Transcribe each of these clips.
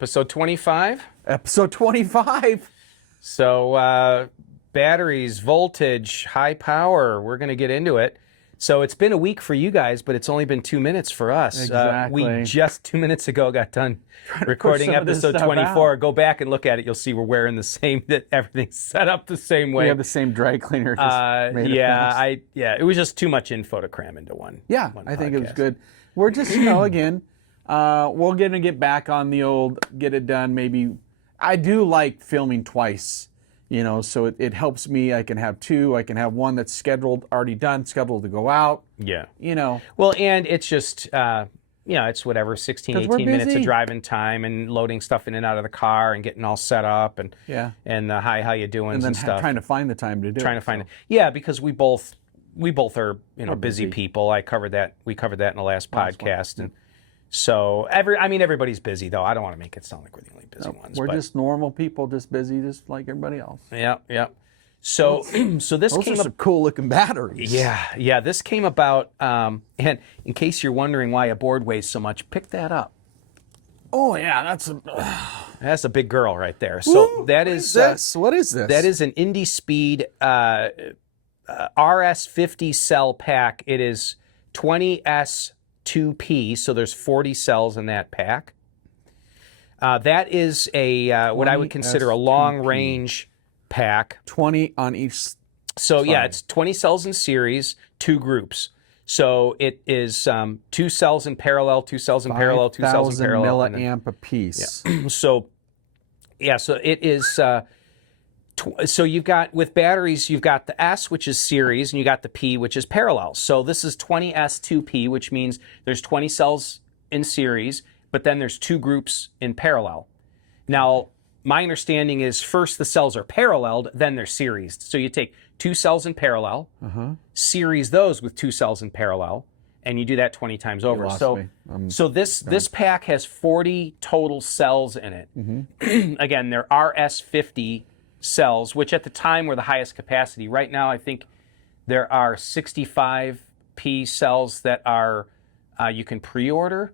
Episode 25. Episode 25. So batteries, voltage, high power, we're going to get into it. So it's been a week for you guys, but it's only been 2 minutes for us. Exactly. We just 2 minutes ago got done recording episode 24. Go back and look at it. You'll see we're wearing the same, that everything's set up the same way. We have the same dry cleaner. It was just too much info to cram into one. Yeah, I think it was good. We're just, again, we're going to get back on the old, get it done. Maybe I do like filming twice, so it helps me. I can have two. I can have one that's scheduled, already done, scheduled to go out. Yeah. Well, and it's just, it's whatever, 16, 18 minutes of driving time and loading stuff in and out of the car and getting all set up and the hi, how you doing and stuff. Trying to find the time to do it. Trying to find it. Yeah, because we both are, busy people. We covered that in the last podcast. And so everybody's busy though. I don't want to make it sound like we're the only busy ones. We're just normal people, just busy, just like everybody else. Yeah. So this those came are some cool looking batteries. Yeah. This came about, and in case you're wondering why a board weighs so much, pick that up. Oh yeah, That's a big girl right there. So that is what is this? That is an IndySpeed RS50 cell pack. It is 20S2P, so there's 40 cells in that pack. That is what I would consider a long-range pack. 20 on each So side. Yeah, it's 20 cells in series, two groups. So it is 2 cells in parallel, 2 cells in parallel, 2 cells in parallel. 5,000 milliamp a piece. Yeah. So it is... So you've got, with batteries, you've got the S, which is series, and you got the P, which is parallel. So this is 20S2P, which means there's 20 cells in series, but then there's 2 groups in parallel. Now, my understanding is first the cells are paralleled, then they're series. So you take 2 cells in parallel, series those with 2 cells in parallel, and you do that 20 times over. So this pack has 40 total cells in it. Again, they're RS50 cells, which at the time were the highest capacity. Right now, I think there are 65P cells that are you can pre-order.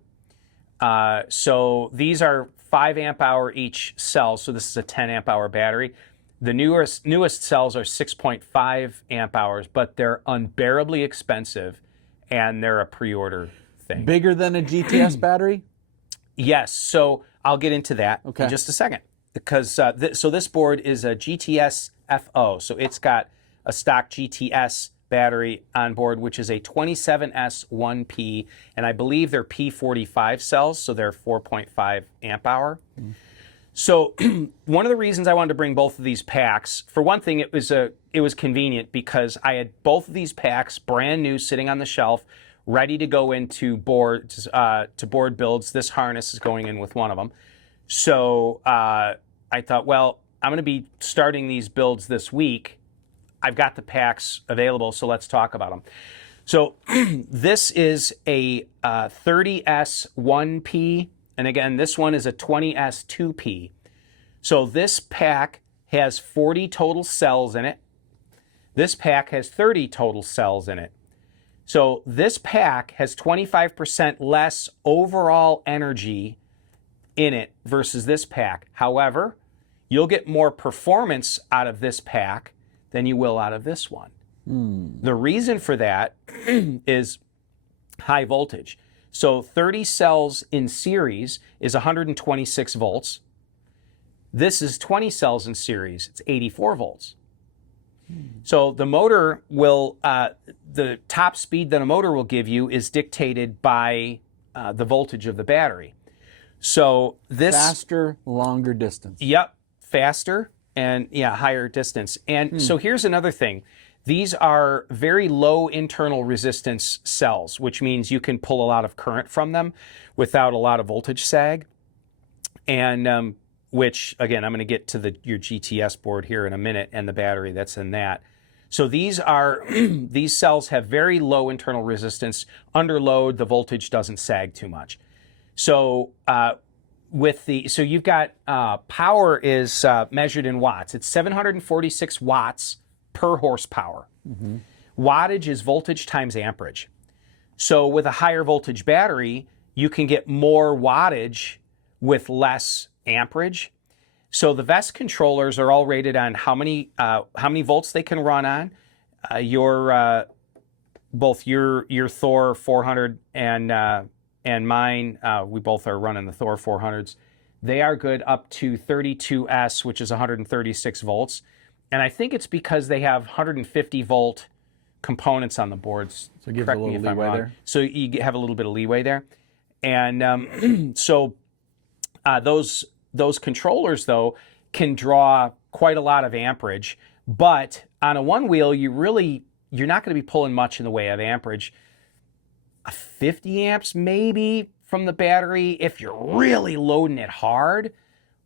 So these are 5 amp hour each cell. So this is a 10 amp hour battery. The newest cells are 6.5 amp hours, but they're unbearably expensive, and they're a pre-order thing. Bigger than a GTS battery? Yes. So I'll get into that in just a second. Because so this board is a GTS FO, so it's got a stock GTS battery on board, which is a 27S1P, and I believe they're P45 cells, so they're 4.5 amp hour. So one of the reasons I wanted to bring both of these packs, for one thing, it was convenient because I had both of these packs brand new sitting on the shelf, ready to go into boards to board builds. This harness is going in with one of them. So I thought, well, I'm going to be starting these builds this week. I've got the packs available, so let's talk about them. So this is a 30S1P, and again, this one is a 20S2P. So this pack has 40 total cells in it. This pack has 30 total cells in it. So this pack has 25% less overall energy in it versus this pack. However, you'll get more performance out of this pack than you will out of this one. The reason for that is high voltage. So 30 cells in series is 126 volts. This is 20 cells in series. It's 84 volts. So the motor will, the top speed that a motor will give you is dictated by the voltage of the battery. So this faster, longer distance. Yep, faster and higher distance. And so here's another thing. These are very low internal resistance cells, which means you can pull a lot of current from them without a lot of voltage sag. And which, again, I'm going to get to your GTS board here in a minute and the battery that's in that. So these cells have very low internal resistance. Under load, the voltage doesn't sag too much. So so you've got power is measured in watts. It's 746 watts per horsepower. Wattage is voltage times amperage. So with a higher voltage battery, you can get more wattage with less amperage. So the VEST controllers are all rated on how many volts they can run on. Both your Thor 400 and mine, we both are running the Thor 400s. They are good up to 32S, which is 136 volts. And I think it's because they have 150 volt components on the boards. So it gives a little leeway there. So you have a little bit of leeway there. And those controllers, though, can draw quite a lot of amperage. But on a OneWheel, you're not going to be pulling much in the way of amperage. 50 amps maybe from the battery if you're really loading it hard.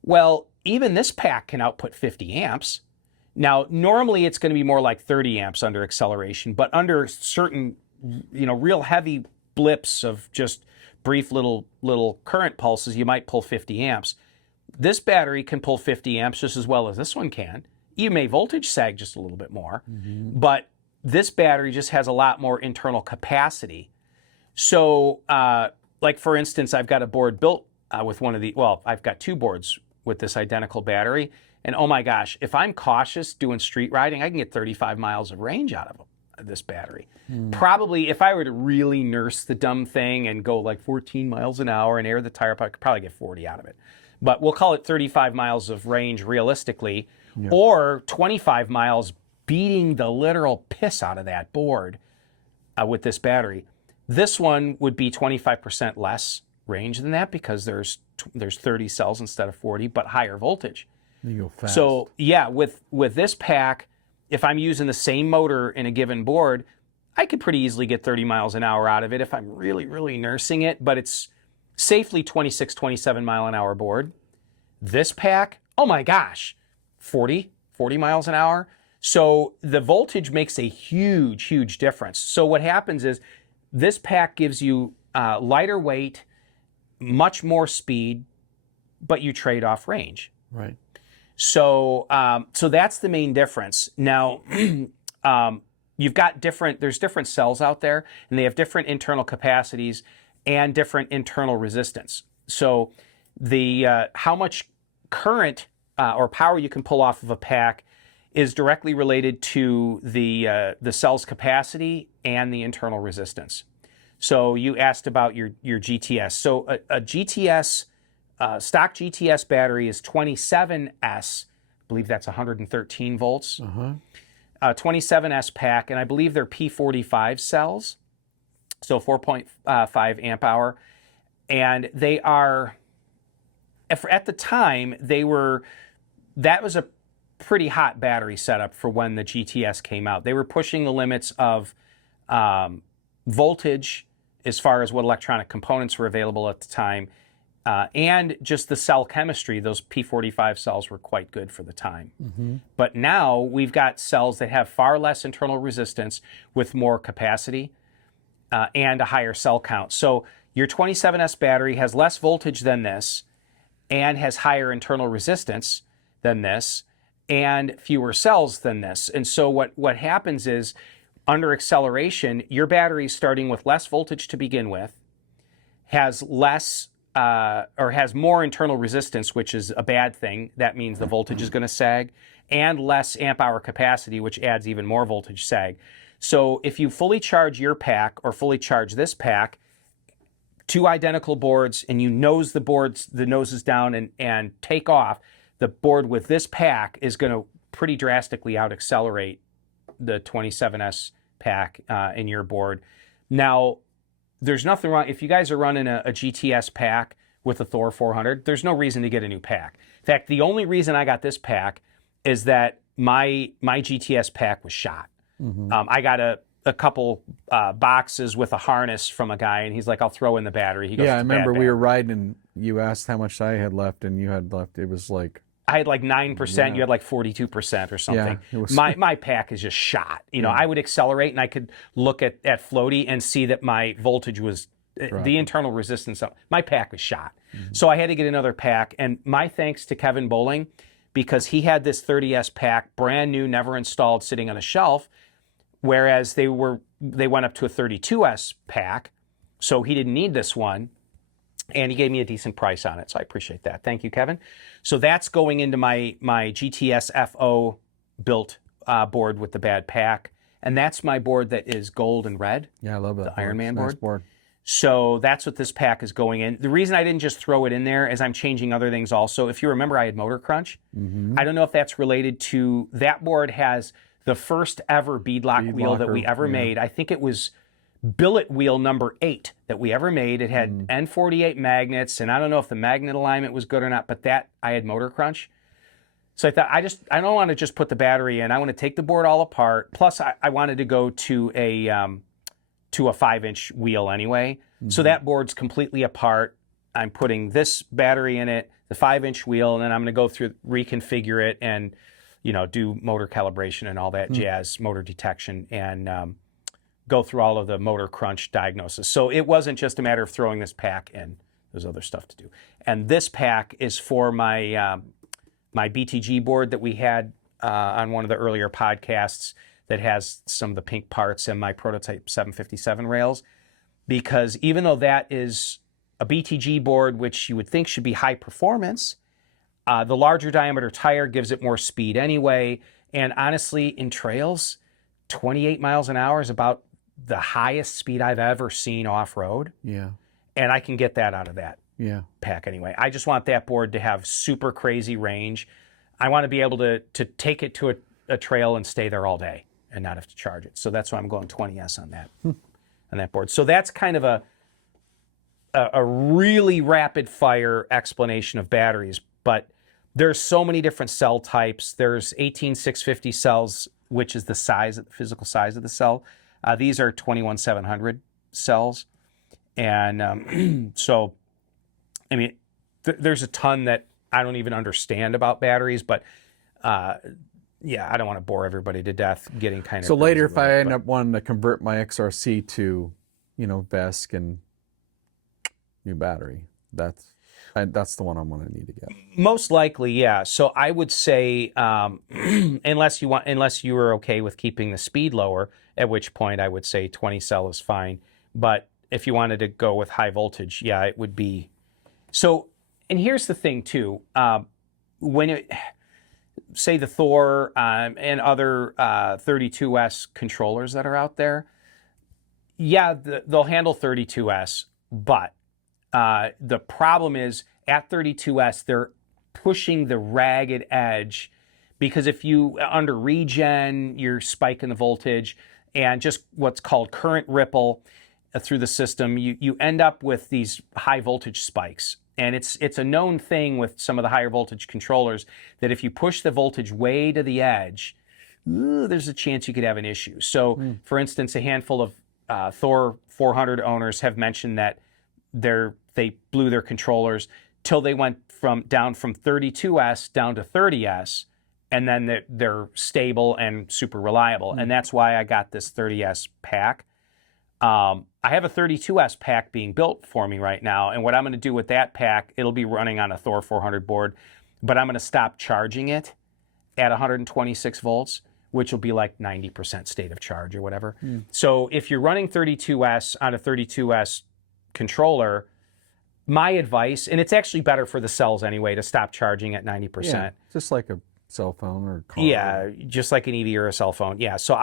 Well, even this pack can output 50 amps. Now, normally it's going to be more like 30 amps under acceleration, but under certain, real heavy blips of just brief little current pulses, you might pull 50 amps. This battery can pull 50 amps just as well as this one can. You may voltage sag just a little bit more, but this battery just has a lot more internal capacity. So, like for instance, I've got a board built with I've got two boards with this identical battery. And oh my gosh, if I'm cautious doing street riding, I can get 35 miles of range out of this battery. Probably, if I were to really nurse the dumb thing and go like 14 miles an hour and air the tire, I could probably get 40 out of it. But we'll call it 35 miles of range realistically, or 25 miles beating the literal piss out of that board with this battery. This one would be 25% less range than that because there's 30 cells instead of 40, but higher voltage. You go fast. So yeah, with this pack, if I'm using the same motor in a given board, I could pretty easily get 30 miles an hour out of it if I'm really, really nursing it, but it's safely 26, 27 mile an hour board. This pack, oh my gosh, 40 miles an hour. So the voltage makes a huge, huge difference. So what happens is this pack gives you lighter weight, much more speed, but you trade off range. Right. So that's the main difference. Now, there's different cells out there, and they have different internal capacities and different internal resistance. So how much current or power you can pull off of a pack is directly related to the cell's capacity and the internal resistance. So you asked about your GTS. So a GTS, stock GTS battery is 27S. I believe that's 113 volts. 27S pack, and I believe they're P45 cells, so 4.5 amp hour. And they are, at the time, that was a pretty hot battery setup for when the GTS came out. They were pushing the limits of voltage as far as what electronic components were available at the time, and just the cell chemistry. Those P45 cells were quite good for the time. But now we've got cells that have far less internal resistance with more capacity and a higher cell count. So your 27S battery has less voltage than this and has higher internal resistance than this and fewer cells than this. And so what happens is, under acceleration, your battery is starting with less voltage to begin with, has less or has more internal resistance, which is a bad thing. That means the voltage is going to sag, and less amp hour capacity, which adds even more voltage sag. So if you fully charge your pack or fully charge this pack, two identical boards, and you nose the noses down and take off, the board with this pack is going to pretty drastically out accelerate the 27S pack in your board. Now, there's nothing wrong. If you guys are running a GTS pack with a Thor 400, there's no reason to get a new pack. In fact, the only reason I got this pack is that my GTS pack was shot. I got a couple boxes with a harness from a guy, and he's like, I'll throw in the battery. He goes, Yeah, I remember we were riding, and you asked how much I had left, and you had left. It was like... I had like 9%, you had like 42% or something. Yeah, it was... My pack is just shot. I would accelerate and I could look at floaty and see that my voltage was, the internal resistance, my pack was shot. So I had to get another pack, and my thanks to Kevin Bowling, because he had this 30S pack, brand new, never installed, sitting on a shelf, whereas they went up to a 32S pack, so he didn't need this one. and he gave me a decent price on it, so I appreciate that. Thank you, Kevin. So that's going into my GTS FO built board with the bad pack, and that's my board that is gold and red. Yeah, I love that. The Iron Man Nice board. So that's what this pack is going in. The reason I didn't just throw it in there is I'm changing other things also. If you remember, I had Motor Crunch. I don't know if that's related to, that board has the first ever beadlock wheel that we ever made. I think it was billet wheel number 8 that we ever made. It had N48 magnets, and I don't know if the magnet alignment was good or not, but that, I had Motor Crunch. So I thought, I don't want to just put the battery in. I want to take the board all apart. Plus, I wanted to go to a 5-inch wheel anyway. So that board's completely apart. I'm putting this battery in it, the 5-inch wheel, and then I'm going to go through, reconfigure it, and do motor calibration and all that jazz, motor detection, and go through all of the Motor Crunch diagnosis. So it wasn't just a matter of throwing this pack in. There's other stuff to do. And this pack is for my my BTG board that we had on one of the earlier podcasts that has some of the pink parts and my prototype 757 rails. Because even though that is a BTG board, which you would think should be high performance, the larger diameter tire gives it more speed anyway. And honestly, in trails, 28 miles an hour is about the highest speed I've ever seen off-road. Yeah. And I can get that out of that pack anyway. I just want that board to have super crazy range. I want to be able to take it to a trail and stay there all day and not have to charge it. So that's why I'm going 20S on that. On that board. So that's kind of a really rapid fire explanation of batteries, but there's so many different cell types. There's 18650 cells, which is the physical size of the cell. These are 21700 cells. And so, I mean, there's a ton that I don't even understand about batteries, but I don't want to bore everybody to death getting kind of. So later, if I end up wanting to convert my XRC to, VESC and new battery, that's the one I'm going to need to get. Most likely, yeah. So I would say, unless you were okay with keeping the speed lower, at which point I would say 20 cell is fine. But if you wanted to go with high voltage, yeah, it would be. So, and here's the thing too, say the Thor and other 32S controllers that are out there, yeah, they'll handle 32S, but the problem is at 32S, they're pushing the ragged edge, because if you, under regen, you're spiking the voltage and just what's called current ripple through the system, you end up with these high voltage spikes. And it's a known thing with some of the higher voltage controllers that if you push the voltage way to the edge, there's a chance you could have an issue. So, for instance, a handful of Thor 400 owners have mentioned that they blew their controllers till they went down from 32S down to 30S, and then they're stable and super reliable. And that's why I got this 30S pack. I have a 32S pack being built for me right now, and what I'm going to do with that pack, it'll be running on a Thor 400 board, but I'm going to stop charging it at 126 volts, which will be like 90% state of charge or whatever. So if you're running 32S on a 32S controller, my advice, and it's actually better for the cells anyway, to stop charging at 90%. Yeah, just like a cell phone or car. Yeah, just like an EV or a cell phone. Yeah, so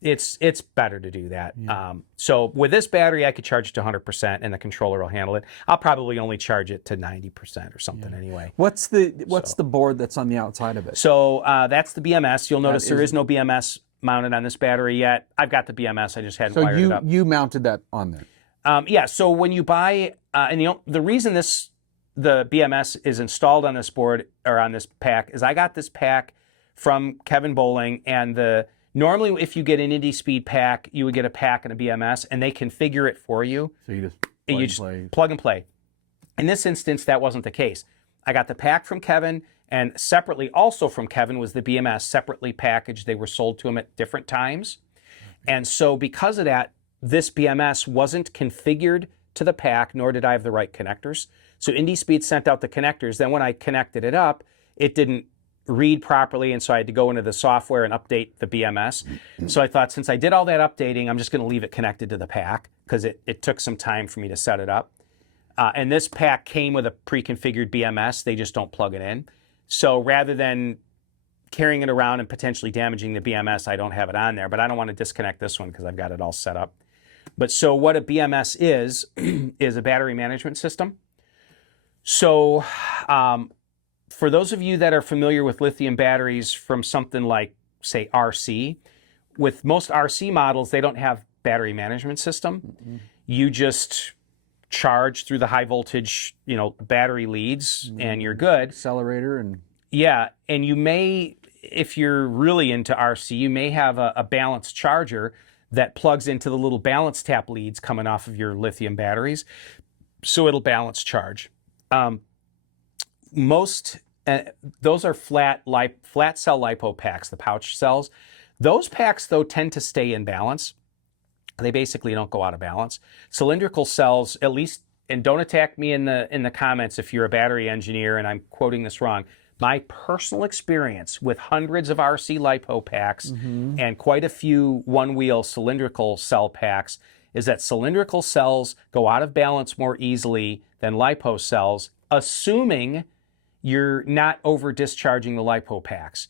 it's better to do that. Yeah. So with this battery, I could charge it to 100%, and the controller will handle it. I'll probably only charge it to 90% or something anyway. What's the board that's on the outside of it? So that's the BMS. You'll notice there is no BMS mounted on this battery yet. I've got the BMS. I just hadn't wired it up. So you mounted that on there? Yeah. So when you buy, and the reason the BMS is installed on this board or on this pack is I got this pack from Kevin Bowling, and normally, if you get an Indy Speed pack, you would get a pack and a BMS, and they configure it for you. So you just plug and play. In this instance, that wasn't the case. I got the pack from Kevin, and separately, also from Kevin, was the BMS, separately packaged. They were sold to him at different times. And so because of that, this BMS wasn't configured to the pack, nor did I have the right connectors. So Indy Speed sent out the connectors. Then when I connected it up, it didn't read properly, and so I had to go into the software and update the BMS. So I thought, since I did all that updating, I'm just going to leave it connected to the pack, because it took some time for me to set it up. And this pack came with a pre-configured BMS. They just don't plug it in. So rather than carrying it around and potentially damaging the BMS, I don't have it on there. But I don't want to disconnect this one because I've got it all set up. But so what a BMS is a battery management system. So for those of you that are familiar with lithium batteries from something like, say, RC, with most RC models, they don't have battery management system. You just charge through the high voltage, battery leads, and you're good. Accelerator and yeah, and you may, if you're really into RC, you may have a balanced charger that plugs into the little balance tap leads coming off of your lithium batteries, so it'll balance charge. Those are flat cell LiPo packs, the pouch cells. Those packs, though, tend to stay in balance. They basically don't go out of balance. Cylindrical cells, at least, and don't attack me in the comments if you're a battery engineer and I'm quoting this wrong. My personal experience with hundreds of RC LiPo packs and quite a few OneWheel cylindrical cell packs is that cylindrical cells go out of balance more easily than LiPo cells, assuming you're not over discharging the LiPo packs.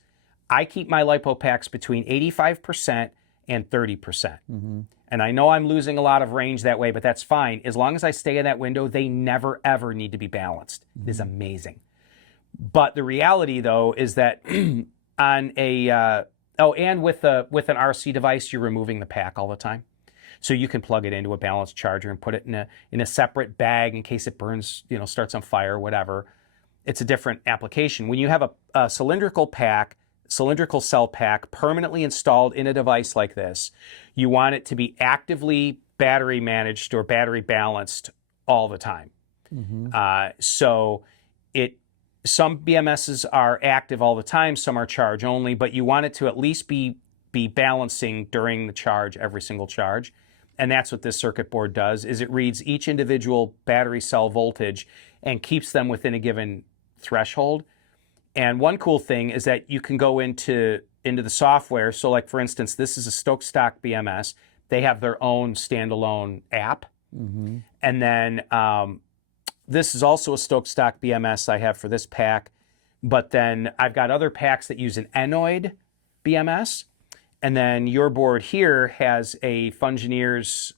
I keep my LiPo packs between 85% and 30%. And I know I'm losing a lot of range that way, but that's fine. As long as I stay in that window, they never, ever need to be balanced. It is amazing. But the reality, though, is that on and with an RC device, you're removing the pack all the time. So you can plug it into a balanced charger and put it in a separate bag in case it burns, starts on fire or whatever. It's a different application. When you have a cylindrical cell pack permanently installed in a device like this, you want it to be actively battery managed or battery balanced all the time. Some BMSs are active all the time, some are charge only, but you want it to at least be balancing during the charge, every single charge. And that's what this circuit board does, is it reads each individual battery cell voltage and keeps them within a given threshold. And one cool thing is that you can go into the software. So like, for instance, this is a stock BMS. They have their own standalone app. And then this is also a stock BMS I have for this pack. But then I've got other packs that use an Enoid BMS. And then your board here has a Fungineers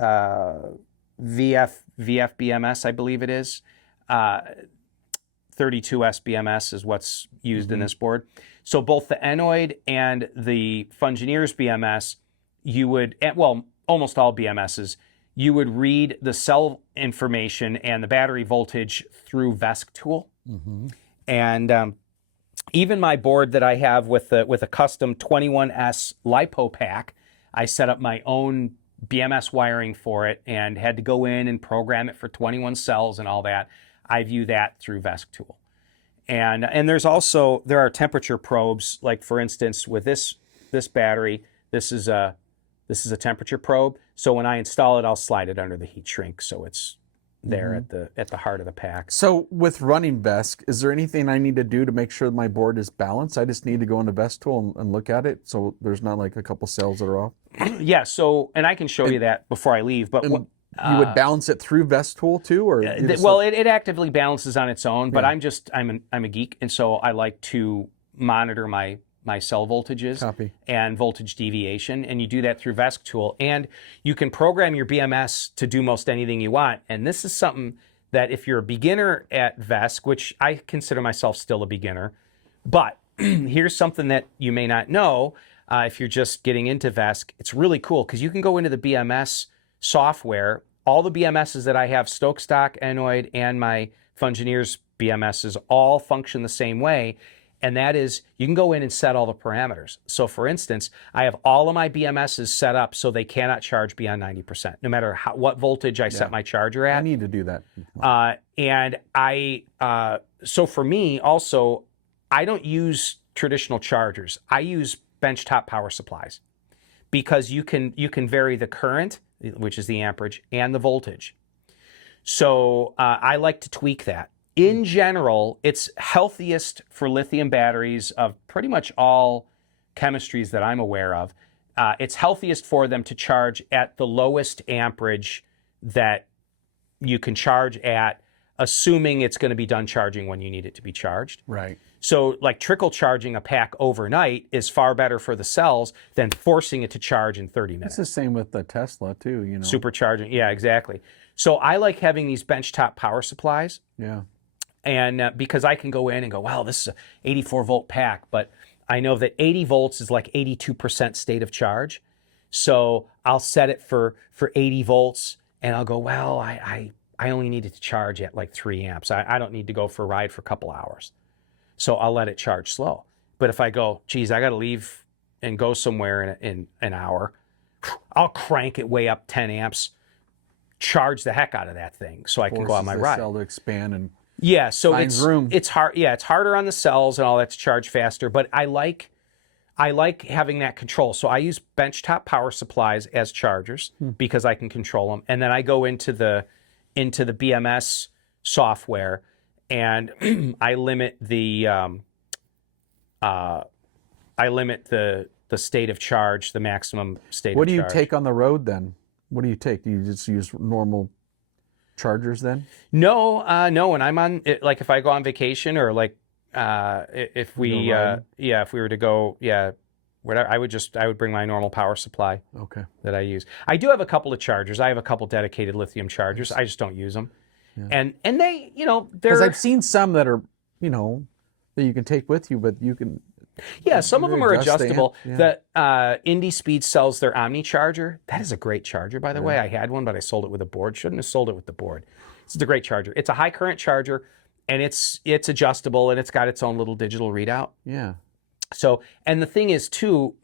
VF BMS, I believe it is. 32S BMS is what's used in this board. So both the Enoid and the Fungineers BMS, almost all BMSs, you would read the cell information and the battery voltage through VESC tool. And even my board that I have with a custom 21S LiPo pack, I set up my own BMS wiring for it and had to go in and program it for 21 cells and all that. I view that through VESC tool. And there are temperature probes, like for instance with this battery, this is a temperature probe. So when I install it, I'll slide it under the heat shrink so it's there at the heart of the pack. So with running VESC, is there anything I need to do to make sure my board is balanced? I just need to go into VESC tool and look at it, so there's not like a couple cells that are off. Yeah. So, and I can show you that before I leave. But you would balance it through VESC tool too, or it actively balances on its own. But I'm a geek, and so I like to monitor my cell voltages and voltage deviation, and you do that through VESC tool. And you can program your BMS to do most anything you want. And this is something that if you're a beginner at VESC, which I consider myself still a beginner, but here's something that you may not know if you're just getting into VESC. It's really cool because you can go into the BMS software. All the BMSs that I have, stock, Enoid, and my Fungineers BMSs all function the same way. And that is, you can go in and set all the parameters. So for instance, I have all of my BMSs set up so they cannot charge beyond 90%, no matter what voltage I set my charger at. I need to do that. So for me also, I don't use traditional chargers. I use benchtop power supplies because you can vary the current, which is the amperage, and the voltage. So I like to tweak that. In general, it's healthiest for lithium batteries of pretty much all chemistries that I'm aware of. It's healthiest for them to charge at the lowest amperage that you can charge at, assuming it's going to be done charging when you need it to be charged. Right. So like trickle charging a pack overnight is far better for the cells than forcing it to charge in 30 minutes. It's the same with the Tesla too, you know. Supercharging, yeah, exactly. So I like having these benchtop power supplies, Yeah. and because I can go in and go, wow, this is a 84 volt pack, but I know that 80 volts is like 82% state of charge. So I'll set it for 80 volts, and I'll go, well, I only need it to charge at like 3 amps. I don't need to go for a ride for a couple hours. So I'll let it charge slow. But if I go, geez, I got to leave and go somewhere in an hour, I'll crank it way up 10 amps, charge the heck out of that thing so I can go on my Forces the ride. cell to expand and Yeah, so finds room. it's hard. Yeah, it's harder on the cells and all that to charge faster. But I like having that control. So I use benchtop power supplies as chargers because I can control them. And then I go into the BMS software, and I limit the state of charge, the maximum state of charge. What do you take on the road then? What do you take? Do you just use normal chargers then? No. When I'm on, like if I go on vacation or like if we if we were to go, whatever, I would bring my normal power supply Okay. that I use. I do have a couple of chargers. I have a couple dedicated lithium chargers. I just don't use them. Yeah. And they, Because they're I've seen some that are, that you can take with you, but you can. Yeah, some of them are adjust the adjustable. amp, The Indy Speed sells their Omni charger. That is a great charger, by the way. I had one, but I sold it with a board. Shouldn't have sold it with the board. It's a great charger. It's a high current charger, and it's adjustable, and it's got its own little digital readout. Yeah. So, and the thing is too,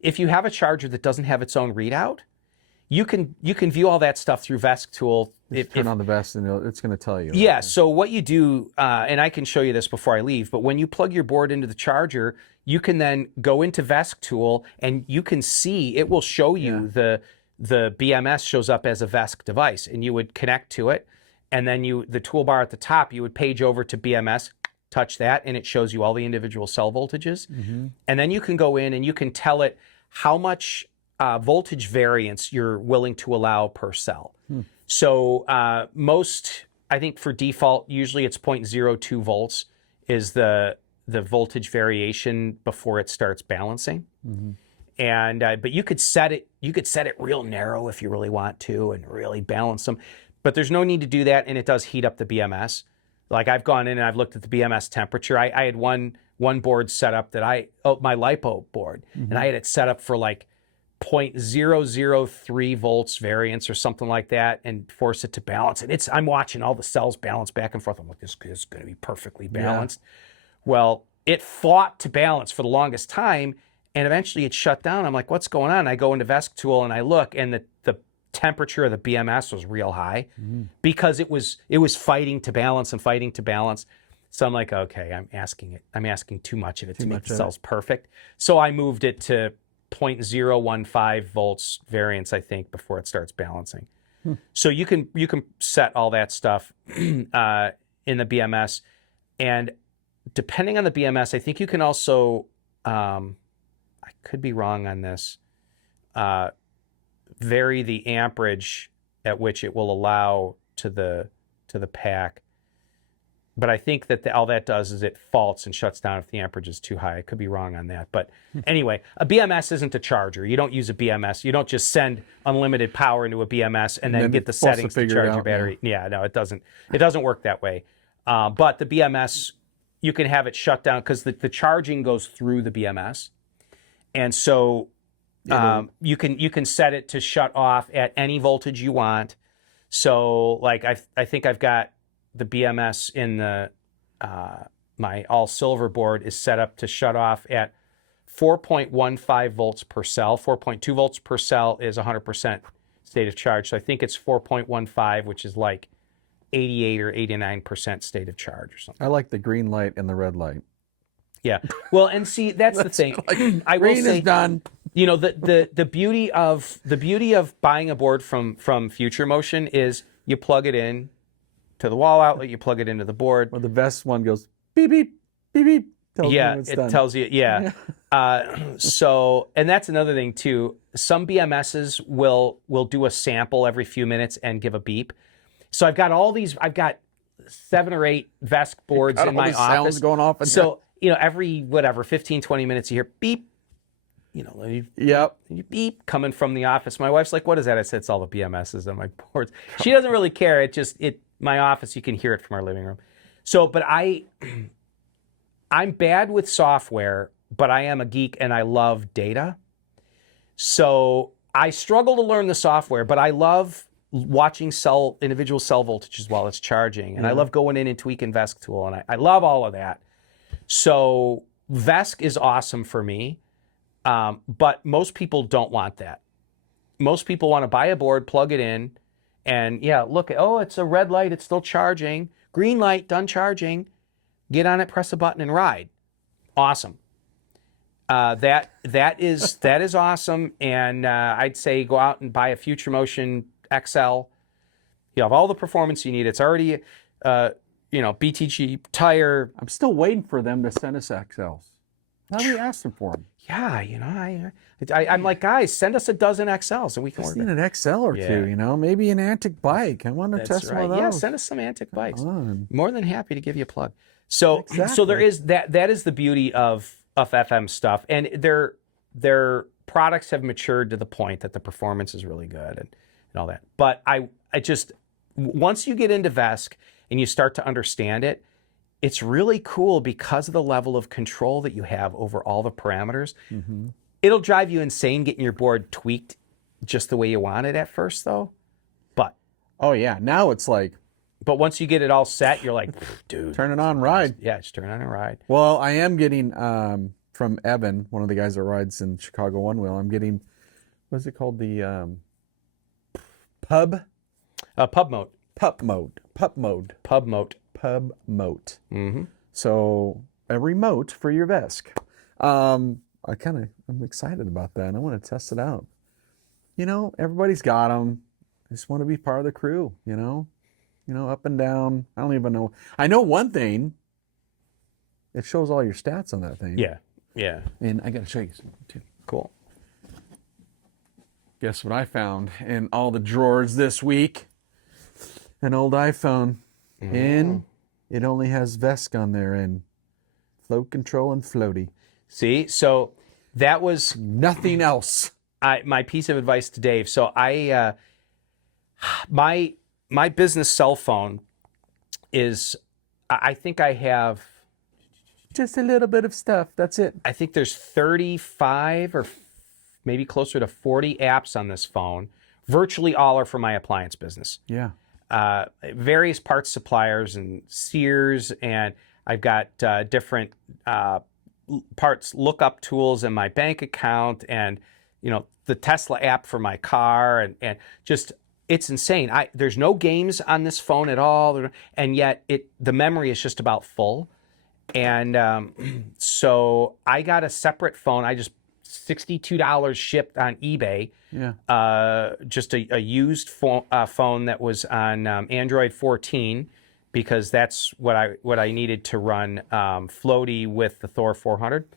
if you have a charger that doesn't have its own readout, you can view all that stuff through Vesk Tool. Turn on the vest and it's going to tell you. Yeah, so what you do, and I can show you this before I leave, but when you plug your board into the charger, you can then go into Vesk Tool and you can see, it will show you the BMS shows up as a Vesk device, and you would connect to it, and then the toolbar at the top, you would page over to BMS, touch that, and it shows you all the individual cell voltages. And then you can go in and you can tell it how much voltage variance you're willing to allow per cell. So most, I think for default, usually it's 0.02 volts is the voltage variation before it starts balancing. And but you could set it real narrow if you really want to and really balance them. But there's no need to do that, and it does heat up the BMS. Like I've gone in and I've looked at the BMS temperature. I had one board set up that my LiPo board, and I had it set up for like 0.003 volts variance or something like that, and force it to balance. And I'm watching all the cells balance back and forth. I'm like, this is going to be perfectly balanced. Well, it fought to balance for the longest time, and eventually it shut down. I'm like, what's going on? I go into Vesk Tool and I look, and the temperature of the BMS was real high because it was fighting to balance and fighting to balance. So I'm like, okay, I'm asking too much of it to make the cells perfect. So I moved it to 0.015 volts variance, I think, before it starts balancing. So you can set all that stuff in the BMS, and depending on the BMS, I think you can also, I could be wrong on this, vary the amperage at which it will allow to the pack. But I think that all that does is it faults and shuts down if the amperage is too high. I could be wrong on that. But anyway, a BMS isn't a charger. You don't use a BMS. You don't just send unlimited power into a BMS and then get the settings to charge your battery. Yeah, no, it doesn't. It doesn't work that way. But the BMS, you can have it shut down because the charging goes through the BMS. And so you can set it to shut off at any voltage you want. So like I think I've got the BMS in the my all silver board is set up to shut off at 4.15 volts per cell. 4.2 volts per cell is 100% state of charge. So I think it's 4.15, which is like 88 or 89% state of charge or something. I like the green light and the red light. Yeah. Well, and see, that's the thing. I will Green say, is done. The beauty of buying a board from Future Motion is you plug it in to the wall outlet, you plug it into the board. Or the Vest one goes beep beep beep beep. Tells you when it's done. Tells you. Yeah. So, and that's another thing too. Some BMSs will do a sample every few minutes and give a beep. So I've got all these. I've got 7 or 8 Vesk boards Got in all my these sounds office. going off. So every 15, 20 minutes you hear beep. Yep. Beep coming from the office. My wife's like, "What is that?" I said, "It's all the BMSs on my boards." She doesn't really care. My office. You can hear it from our living room. So, but I'm bad with software, but I am a geek and I love data. So I struggle to learn the software, but I love watching individual cell voltages while it's charging. And I love going in and tweaking Vesk tool. And I love all of that. So Vesk is awesome for me. But most people don't want that. Most people want to buy a board, plug it in, and look, it's a red light, it's still charging. Green light, done charging. Get on it, press a button, and ride. Awesome. That is awesome. And I'd say go out and buy a Future Motion XL. You have all the performance you need. It's already, BTG tire. I'm still waiting for them to send us XLs. How do we ask them for them? Yeah, I'm like, guys, send us a dozen XLs and we can Just order. need an XL or two, maybe an antique bike. I want to test one of those. Yeah, send us some antique bikes. More than happy to give you a plug. So there is that is the beauty of FM stuff, and their products have matured to the point that the performance is really good and all that. But I just once you get into Vesk and you start to understand it, it's really cool because of the level of control that you have over all the parameters. Mm-hmm. It'll drive you insane getting your board tweaked just the way you want it at first, though. But now it's like. But once you get it all set, you're like, dude, turn it on, ride. Yeah, just turn it on and ride. Well, I am getting from Evan, one of the guys that rides in Chicago OneWheel. I'm getting, what's it called, the pub mode. Mm-hmm. So a remote for your Vesk. I'm excited about that. I want to test it out. Everybody's got them. I just want to be part of the crew. Up and down. I don't even know. I know one thing. It shows all your stats on that thing. Yeah. And I got to show you something too. Cool. Guess what I found in all the drawers this week? An old iPhone. Mm. And it only has Vesk on there and float control and floaty. See, so that was nothing else. My piece of advice to Dave. So my business cell phone is, I think I have just a little bit of stuff. That's it. I think there's 35 or maybe closer to 40 apps on this phone. Virtually all are for my appliance business. Yeah. Various parts suppliers and Sears, and I've got different parts lookup tools in my bank account, and the Tesla app for my car, and just it's insane. There's no games on this phone at all, and yet the memory is just about full. And so I got a separate phone. I just $62 shipped on eBay. Yeah. Just a used phone that was on Android 14, because that's what I needed to run Floaty with the Thor 400.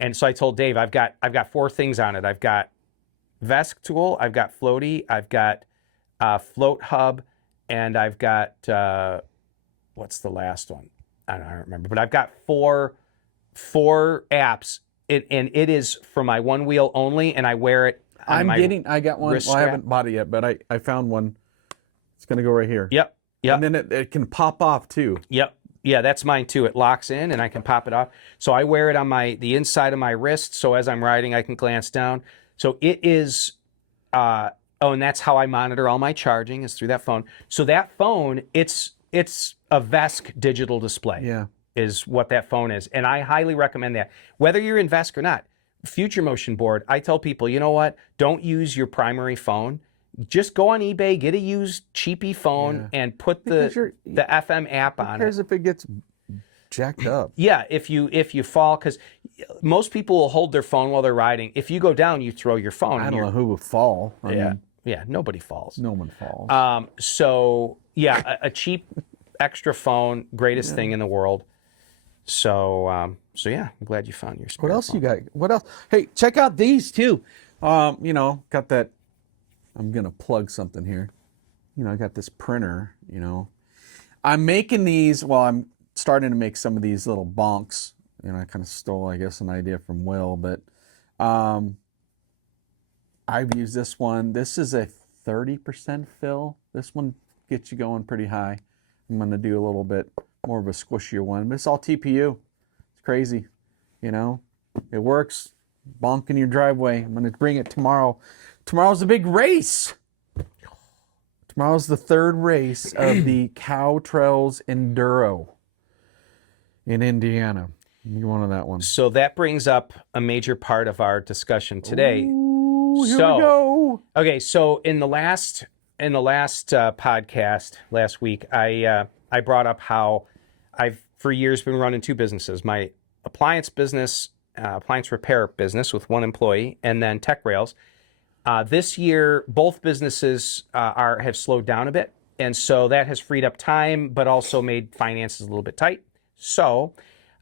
And so I told Dave, I've got 4 things on it. I've got Vesk tool, I've got Floaty, I've got Float Hub, and I've got what's the last one? I don't remember, but I've got four apps. And it is for my OneWheel only, and I wear it. I got one. Well, I haven't bought it yet, but I found one. It's going to go right here. Yep. And then it can pop off too. Yep. Yeah, that's mine too. It locks in, and I can pop it off. So I wear it on the inside of my wrist, so as I'm riding, I can glance down. So it is. And that's how I monitor all my charging, is through that phone. So that phone, it's a Vesk digital display. Yeah. Is what that phone is. And I highly recommend that. Whether you're in Vesk or not, Future Motion board, I tell people, you know what? Don't use your primary phone. Just go on eBay, get a used cheapy phone, and put the FM app on it. Who cares if it gets jacked up? Yeah, if you fall, because most people will hold their phone while they're riding. If you go down, you throw your phone. I don't know who would fall. Yeah, nobody falls. No one falls. So yeah, a cheap extra phone, greatest thing in the world. So yeah, I'm glad you found your smartphone. What else you got? What else? Hey, check out these too. Got that. I'm gonna plug something here. I got this printer, I'm making these, well, I'm starting to make some of these little bonks. I kind of stole, I guess, an idea from Will, but I've used this one. This is a 30% fill. This one gets you going pretty high. I'm going to do a little bit more of a squishier one, but it's all TPU. It's crazy, It works. Bonk in your driveway. I'm going to bring it tomorrow. Tomorrow's a big race. Tomorrow's the third race of the Cow Trails Enduro in Indiana. You wanted that one. So that brings up a major part of our discussion today. Ooh, here we go. Okay, so in the last podcast last week, I brought up how I've for years been running two businesses: my appliance business, appliance repair business with one employee, and then Tech Rails. This year, both businesses have slowed down a bit, and so that has freed up time, but also made finances a little bit tight. So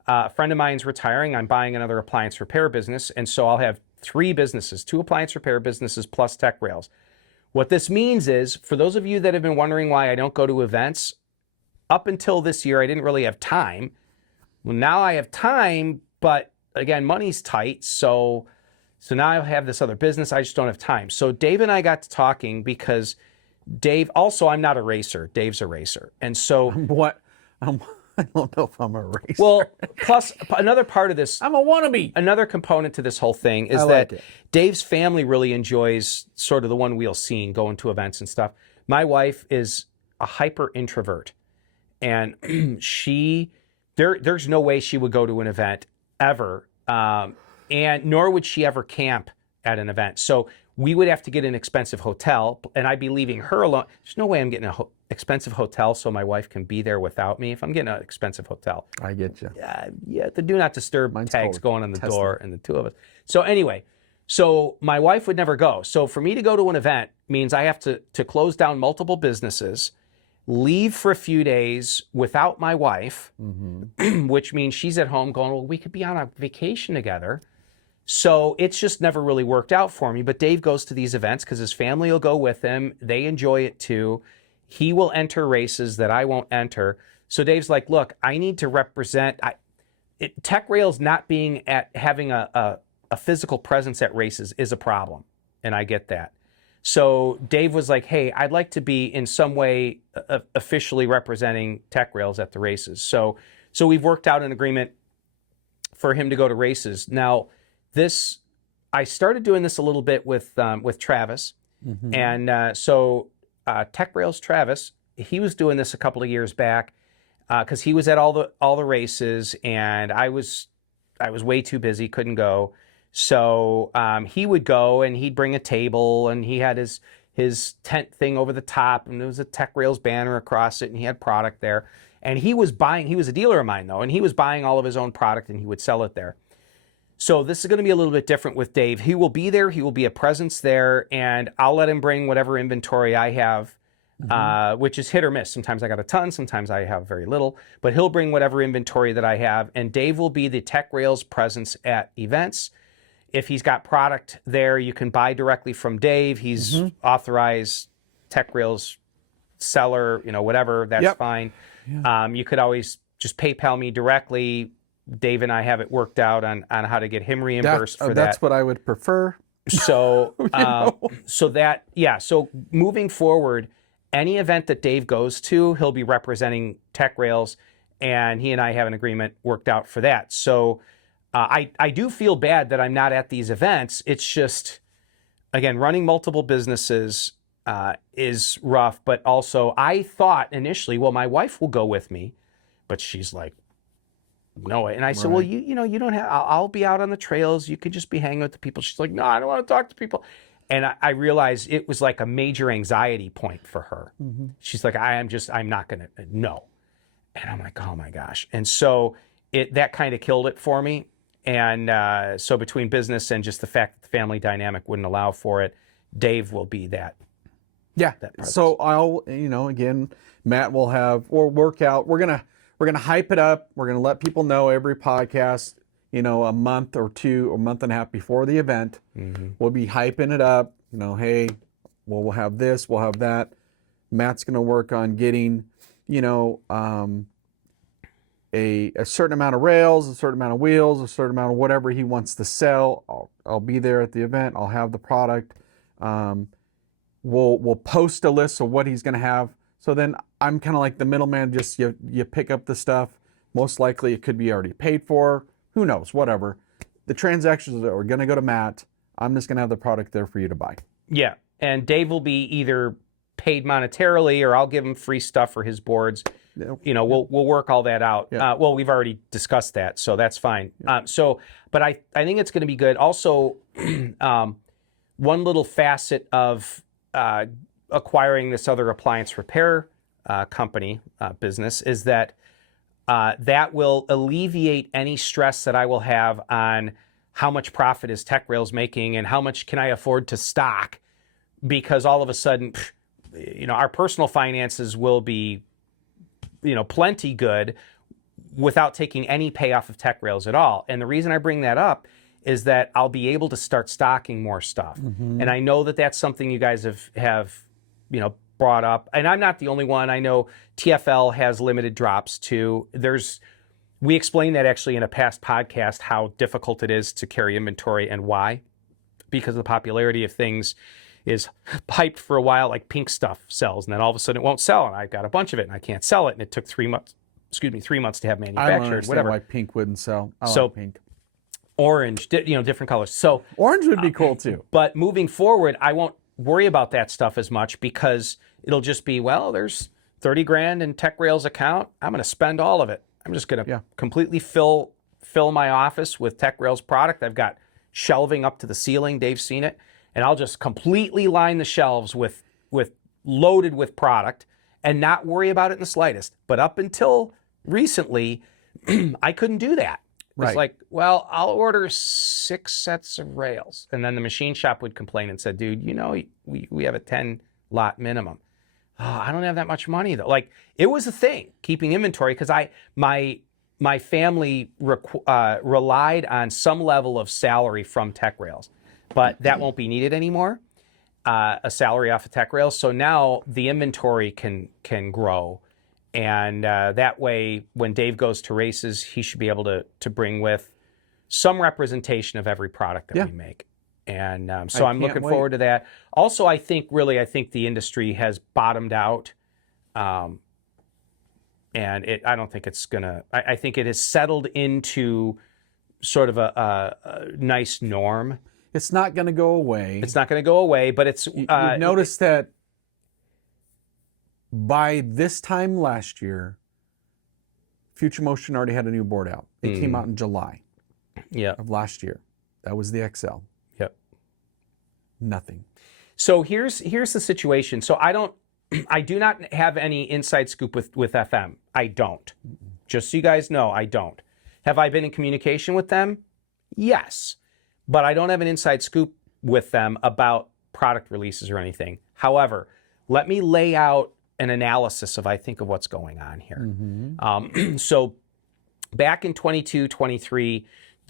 a friend of mine's retiring. I'm buying another appliance repair business, and so I'll have three businesses, two appliance repair businesses plus Tech Rails. What this means is, for those of you that have been wondering why I don't go to events, up until this year, I didn't really have time. Well, now I have time, but again, money's tight, so now I have this other business. I just don't have time. So Dave and I got to talking because Dave, also, I'm not a racer. Dave's a racer. And so... What? I don't know if I'm a racer. Well, plus another part of this... I'm a wannabe. Another component to this whole thing is that Dave's family really enjoys sort of the one-wheel scene, going to events and stuff. My wife is a hyper introvert, and there's no way she would go to an event ever, and nor would she ever camp at an event. So we would have to get an expensive hotel, and I'd be leaving her alone. There's no way I'm getting an expensive hotel so my wife can be there without me if I'm getting an expensive hotel. I get you. Yeah, the do not disturb tags going on the Tesla. door, and the two of us. So anyway, so my wife would never go. So for me to go to an event means I have to close down multiple businesses, leave for a few days without my wife, which means she's at home going, well, we could be on a vacation together. So it's just never really worked out for me. But Dave goes to these events because his family will go with him. They enjoy it too. He will enter races that I won't enter. So Dave's like, look, I need to represent... Tech Rails not having a physical presence at races is a problem. And I get that. So Dave was like, hey, I'd like to be in some way officially representing Tech Rails at the races. So we've worked out an agreement for him to go to races. Now, I started doing this a little bit with Travis. And so Tech Rails Travis, he was doing this a couple of years back because he was at all the races, and I was way too busy, couldn't go. So he would go, and he'd bring a table, and he had his tent thing over the top, and there was a Tech Rails banner across it, and he had product there. And he was a dealer of mine, though, and he was buying all of his own product, and he would sell it there. So this is going to be a little bit different with Dave. He will be there. He will be a presence there, and I'll let him bring whatever inventory I have, which is hit or miss. Sometimes I got a ton. Sometimes I have very little. But he'll bring whatever inventory that I have, and Dave will be the Tech Rails presence at events. If he's got product there, you can buy directly from Dave. He's authorized Tech Rails seller, whatever. That's fine. Yeah. You could always just PayPal me directly. Dave and I have it worked out on how to get him reimbursed for that. That's what I would prefer. So, so moving forward, any event that Dave goes to, he'll be representing Tech Rails, and he and I have an agreement worked out for that. So I do feel bad that I'm not at these events. It's just, again, running multiple businesses is rough, but also I thought initially, well, my wife will go with me, but she's like, no way. And I said, well, you don't have, I'll be out on the trails. You could just be hanging with the people. She's like, no, I don't want to talk to people. And I realized it was like a major anxiety point for her. She's like, I'm not going to, no. And I'm like, oh my gosh. And so that kind of killed it for me. And so between business and just the fact that the family dynamic wouldn't allow for it, Dave will be that. Yeah. So I'll, again, Matt will we'll work out. We're going to hype it up. We're going to let people know every podcast, a month or two, a month and a half before the event. We'll be hyping it up. Hey, we'll have this, we'll have that. Matt's going to work on getting, a certain amount of rails, a certain amount of wheels, a certain amount of whatever he wants to sell. I'll be there at the event. I'll have the product. We'll post a list of what he's going to have. So then I'm kind of like the middleman. Just you pick up the stuff. Most likely it could be already paid for. Who knows? Whatever. The transactions are going to go to Matt. I'm just going to have the product there for you to buy. Yeah, and Dave will be either paid monetarily or I'll give him free stuff for his boards. We'll work all that out. Yeah. Well, we've already discussed that, so that's fine. But I think it's going to be good. Also, one little facet of acquiring this other appliance repair company business is that that will alleviate any stress that I will have on how much profit is TechRails making and how much can I afford to stock, because all of a sudden, our personal finances will be, plenty good without taking any payoff of TechRails at all. And the reason I bring that up is that I'll be able to start stocking more stuff. And I know that that's something you guys have brought up. And I'm not the only one. I know TFL has limited drops too. We explained that actually in a past podcast, how difficult it is to carry inventory and why. Because the popularity of things is hyped for a while, like pink stuff sells, and then all of a sudden it won't sell, and I've got a bunch of it and I can't sell it, and it took 3 months to have manufactured. I don't understand whatever. why pink wouldn't sell. I So like pink. Orange, different colors. So Orange would be cool too. But moving forward, I won't worry about that stuff as much because it'll just be, well, there's 30 grand in TechRails account. I'm going to spend all of it. I'm just going to completely fill my office with TechRails product. I've got shelving up to the ceiling. Dave's seen it. And I'll just completely line the shelves with loaded with product and not worry about it in the slightest. But up until recently, I couldn't do that. It's like, well, I'll order 6 sets of rails. And then the machine shop would complain and said, dude, we have a 10 lot minimum. Oh, I don't have that much money though. Like, it was a thing, keeping inventory, because my family relied on some level of salary from TechRails. But that won't be needed anymore, a salary off of TechRails. So now the inventory can grow. And that way, when Dave goes to races, he should be able to bring with some representation of every product that we make. And so I'm looking forward to that. Also, I think the industry has bottomed out. And I don't think it's going to, I think it has settled into sort of a nice norm. It's not going to go away. It's not going to go away, but it's... You've noticed that by this time last year, Future Motion already had a new board out. It came out in July of last year. That was the XL. Yep. Nothing. So here's the situation. So I do not have any inside scoop with FM. I don't. Just so you guys know, I don't. Have I been in communication with them? Yes. But I don't have an inside scoop with them about product releases or anything. However, let me lay out an analysis of what's going on here. So back in 22, 23,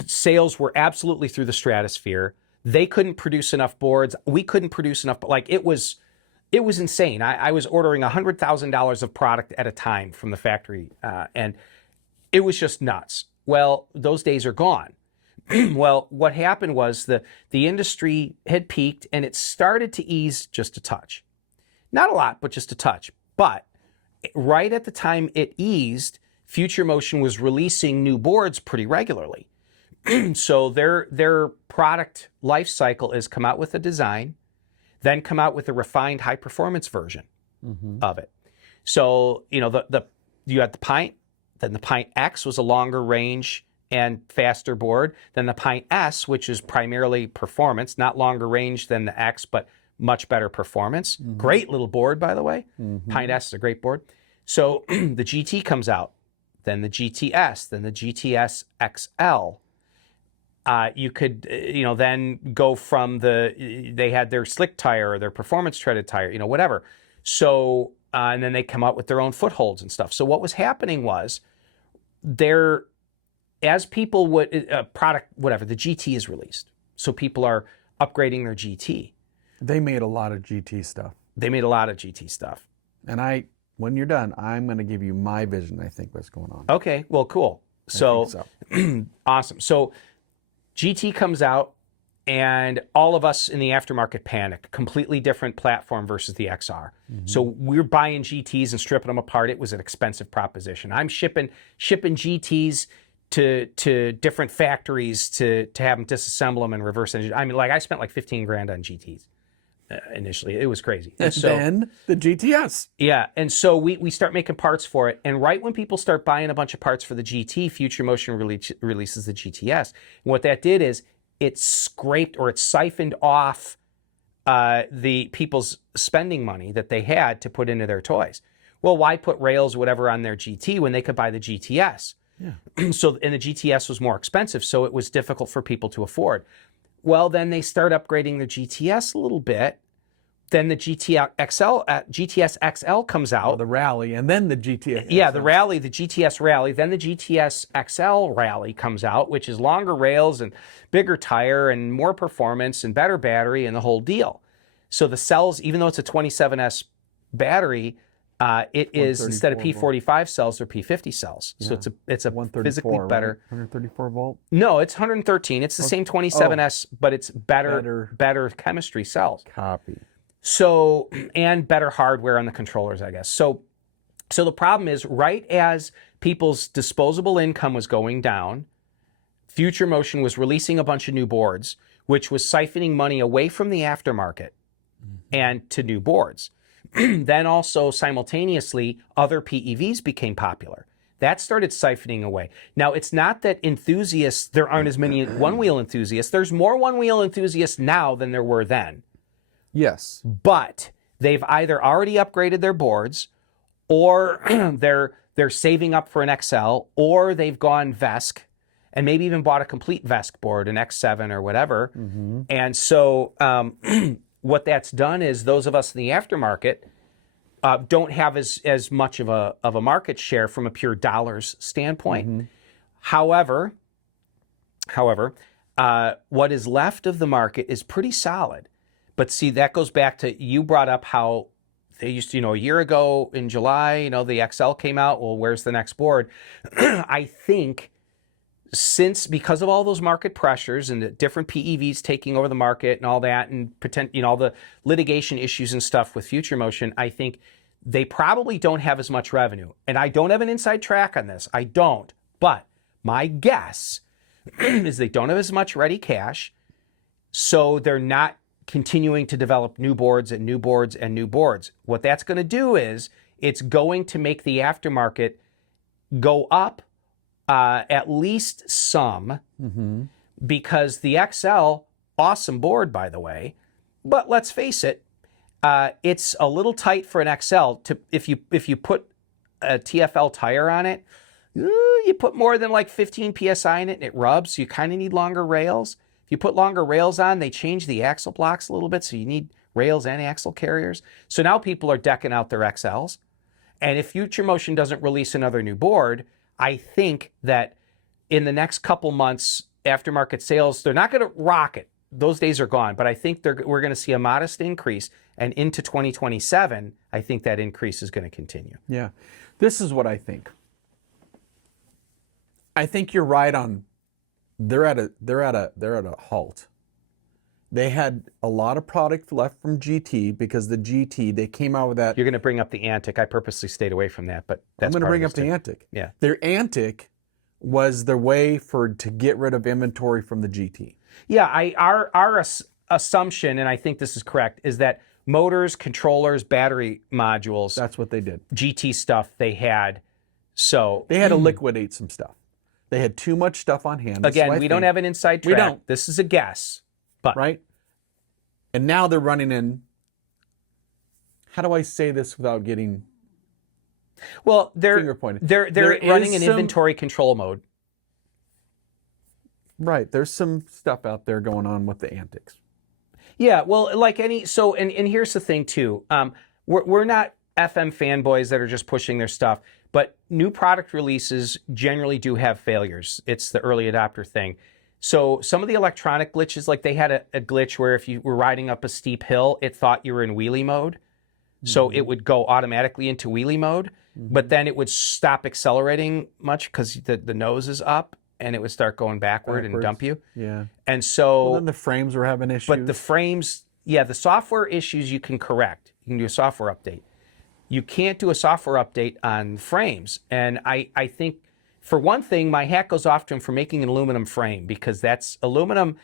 sales were absolutely through the stratosphere. They couldn't produce enough boards. We couldn't produce enough. Like, it was insane. I was ordering $100,000 of product at a time from the factory, and it was just nuts. Well, those days are gone. Well, what happened was the industry had peaked and it started to ease just a touch. Not a lot, but just a touch. But right at the time it eased, Future Motion was releasing new boards pretty regularly. So their product life cycle is come out with a design, then come out with a refined high performance version of it. So, you had the Pint, then the Pint X was a longer range and faster board, then the Pint S, which is primarily performance, not longer range than the X, but much better performance. Great little board, by the way. Pint S is a great board. So the GT comes out, then the GTS, then the GTS XL. You could, then go from they had their slick tire or their performance treaded tire, whatever. So, and then they come out with their own footholds and stuff. So what was happening was as people would, the GT is released. So people are upgrading their GT. They made a lot of GT stuff. And when you're done, I'm going to give you my vision. I think what's going on. Okay, well, cool. So, awesome. So GT comes out, and all of us in the aftermarket panic. Completely different platform versus the XR. So we're buying GTs and stripping them apart. It was an expensive proposition. I'm shipping GTs to different factories to have them disassemble them and reverse engineer. I mean, like I spent like 15 grand on GTs initially. It was crazy. And so, then the GTS. Yeah, and so we start making parts for it. And right when people start buying a bunch of parts for the GT, Future Motion releases the GTS. And what that did is it scraped or it siphoned off the people's spending money that they had to put into their toys. Well, why put rails or whatever on their GT when they could buy the GTS? Yeah. So, and the GTS was more expensive, so it was difficult for people to afford. Well, then they start upgrading the GTS a little bit. Then the GTS XL comes out. The Rally, and then the GTS. Yeah, the Rally, the GTS Rally. Then the GTS XL Rally comes out, which is longer rails and bigger tire and more performance and better battery and the whole deal. So the cells, even though it's a 27S battery, it is, instead of P45 cells, they're P50 cells. Yeah. So it's a physically better. Right? 134 volt? No, it's 113. It's the same 27S, but it's better chemistry cells. Copy. So, and better hardware on the controllers, I guess. So the problem is, right as people's disposable income was going down, Future Motion was releasing a bunch of new boards, which was siphoning money away from the aftermarket and to new boards. Then also simultaneously, other PEVs became popular. That started siphoning away. Now, it's not that enthusiasts, there aren't as many OneWheel enthusiasts. There's more OneWheel enthusiasts now than there were then. Yes. But they've either already upgraded their boards, or they're saving up for an XL, or they've gone VESC and maybe even bought a complete VESC board, an X7 or whatever. And so what that's done is those of us in the aftermarket don't have as much of a market share from a pure dollars standpoint. However, what is left of the market is pretty solid. But see, that goes back to, you brought up how they used to, a year ago in July, the XL came out. Well, where's the next board? I think because of all those market pressures and the different PEVs taking over the market and all that, and all the litigation issues and stuff with Future Motion, I think they probably don't have as much revenue. And I don't have an inside track on this. I don't. But my guess is they don't have as much ready cash, so they're not continuing to develop new boards and new boards and new boards. What that's going to do is it's going to make the aftermarket go up at least some, because the XL, awesome board, by the way, but let's face it, it's a little tight for an XL. If you put a TFL tire on it, you put more than like 15 PSI in it and it rubs, so you kind of need longer rails. You put longer rails on, they change the axle blocks a little bit, so you need rails and axle carriers. So now people are decking out their XLs. And if Future Motion doesn't release another new board, I think that in the next couple months, aftermarket sales, they're not going to rocket. Those days are gone. But I think we're going to see a modest increase. And into 2027, I think that increase is going to continue. Yeah. This is what I think. I think you're right on. They're at a halt. They had a lot of product left from GT because the GT, they came out with that. You're going to bring up the Antic. I purposely stayed away from that, but that's I'm going to bring up the Antic. Yeah. Their Antic was their way to get rid of inventory from the GT. Yeah, our assumption, and I think this is correct, is that motors, controllers, battery modules, that's what they did. GT stuff they had. So they had to liquidate some stuff. They had too much stuff on hand. Again, we don't have an inside track. We don't. This is a guess. But right? And now they're running in. How do I say this without getting finger pointed? They're running in inventory control mode. Right. There's some stuff out there going on with the Antics. Yeah, well, like and here's the thing too. We're not FM fanboys that are just pushing their stuff, but new product releases generally do have failures. It's the early adopter thing. So some of the electronic glitches, like they had a glitch where if you were riding up a steep hill, it thought you were in wheelie mode. So it would go automatically into wheelie mode, but then it would stop accelerating much because the nose is up, and it would start going backward and dump you. Yeah. And so, Well, then the frames were having issues. but the frames, yeah, the software issues you can correct. You can do a software update. You can't do a software update on frames. And I think, for one thing, my hat goes off to him for making an aluminum frame, because that's aluminum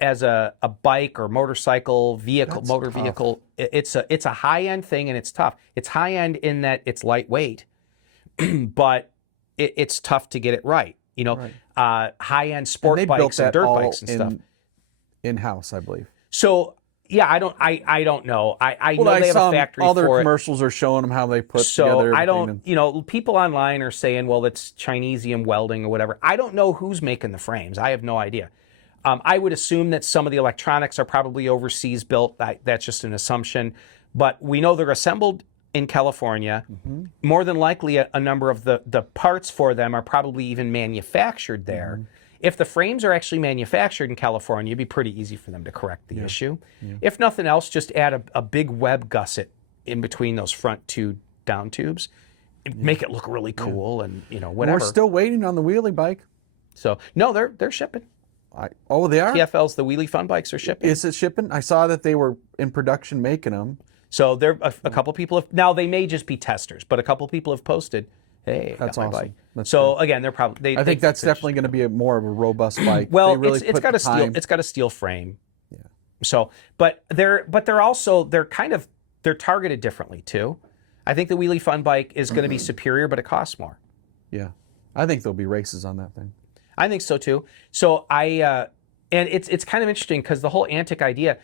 as a bike or motorcycle vehicle, motor vehicle. It's a high-end thing, and it's tough. It's high-end in that it's lightweight, but it's tough to get it right. You know, high-end sport bikes and dirt bikes and stuff. In-house, I believe. So yeah, I don't know. I know they have a factory all their for it. commercials are showing them how they put together So everything. I don't, you know, people online are saying, well, it's Chinesium welding or whatever. I don't know who's making the frames. I have no idea. I would assume that some of the electronics are probably overseas built. That's just an assumption. But we know they're assembled in California. More than likely, a number of the parts for them are probably even manufactured there. If the frames are actually manufactured in California, it'd be pretty easy for them to correct the issue. If nothing else, just add a big web gusset in between those front two down tubes. Make it look really cool, and you know, whatever. We're still waiting on the wheelie bike. So no, they're shipping. Oh, they are? TFL's the wheelie fun bikes are shipping. Is it shipping? I saw that they were in production making them. So there, a couple people have, now they may just be testers, but a couple people have posted, hey, That's got my awesome. bike. That's So again, they're probably. I think that's definitely going to be more of a robust bike. Well, They really it's put got the a steel. time. It's got a steel frame. Yeah. So, but they're also they're targeted differently too. I think the wheelie fun bike is going to be superior, but it costs more. Yeah, I think there'll be races on that thing. I think so too. So and it's kind of interesting because the whole Antic idea.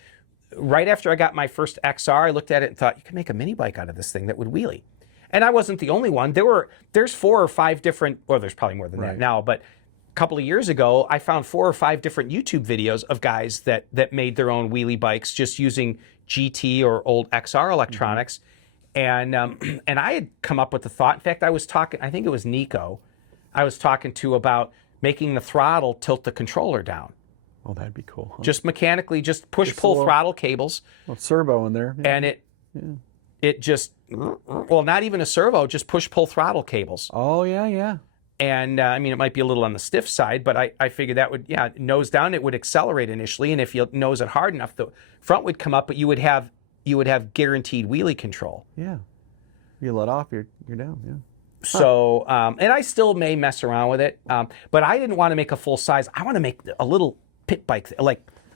Right after I got my first XR, I looked at it and thought, you can make a mini bike out of this thing that would wheelie. And I wasn't the only one. There's 4 or 5 different, or there's probably more than that now, but a couple of years ago, I found 4 or 5 different YouTube videos of guys that made their own wheelie bikes just using GT or old XR electronics. And I had come up with the thought. In fact, I was talking, I think it was Nico, I was talking to about making the throttle tilt the controller down. Oh, that'd be cool. Huh? Just mechanically, just push-pull throttle cables. A servo in there. Yeah. And it just, well, not even a servo, just push-pull throttle cables. Oh, yeah. And I mean, it might be a little on the stiff side, but I figured that would, nose down, it would accelerate initially. And if you nose it hard enough, the front would come up, but you would have guaranteed wheelie control. Yeah. You let off, you're down, yeah. So, and I still may mess around with it, but I didn't want to make a full size. I want to make a little pit bike,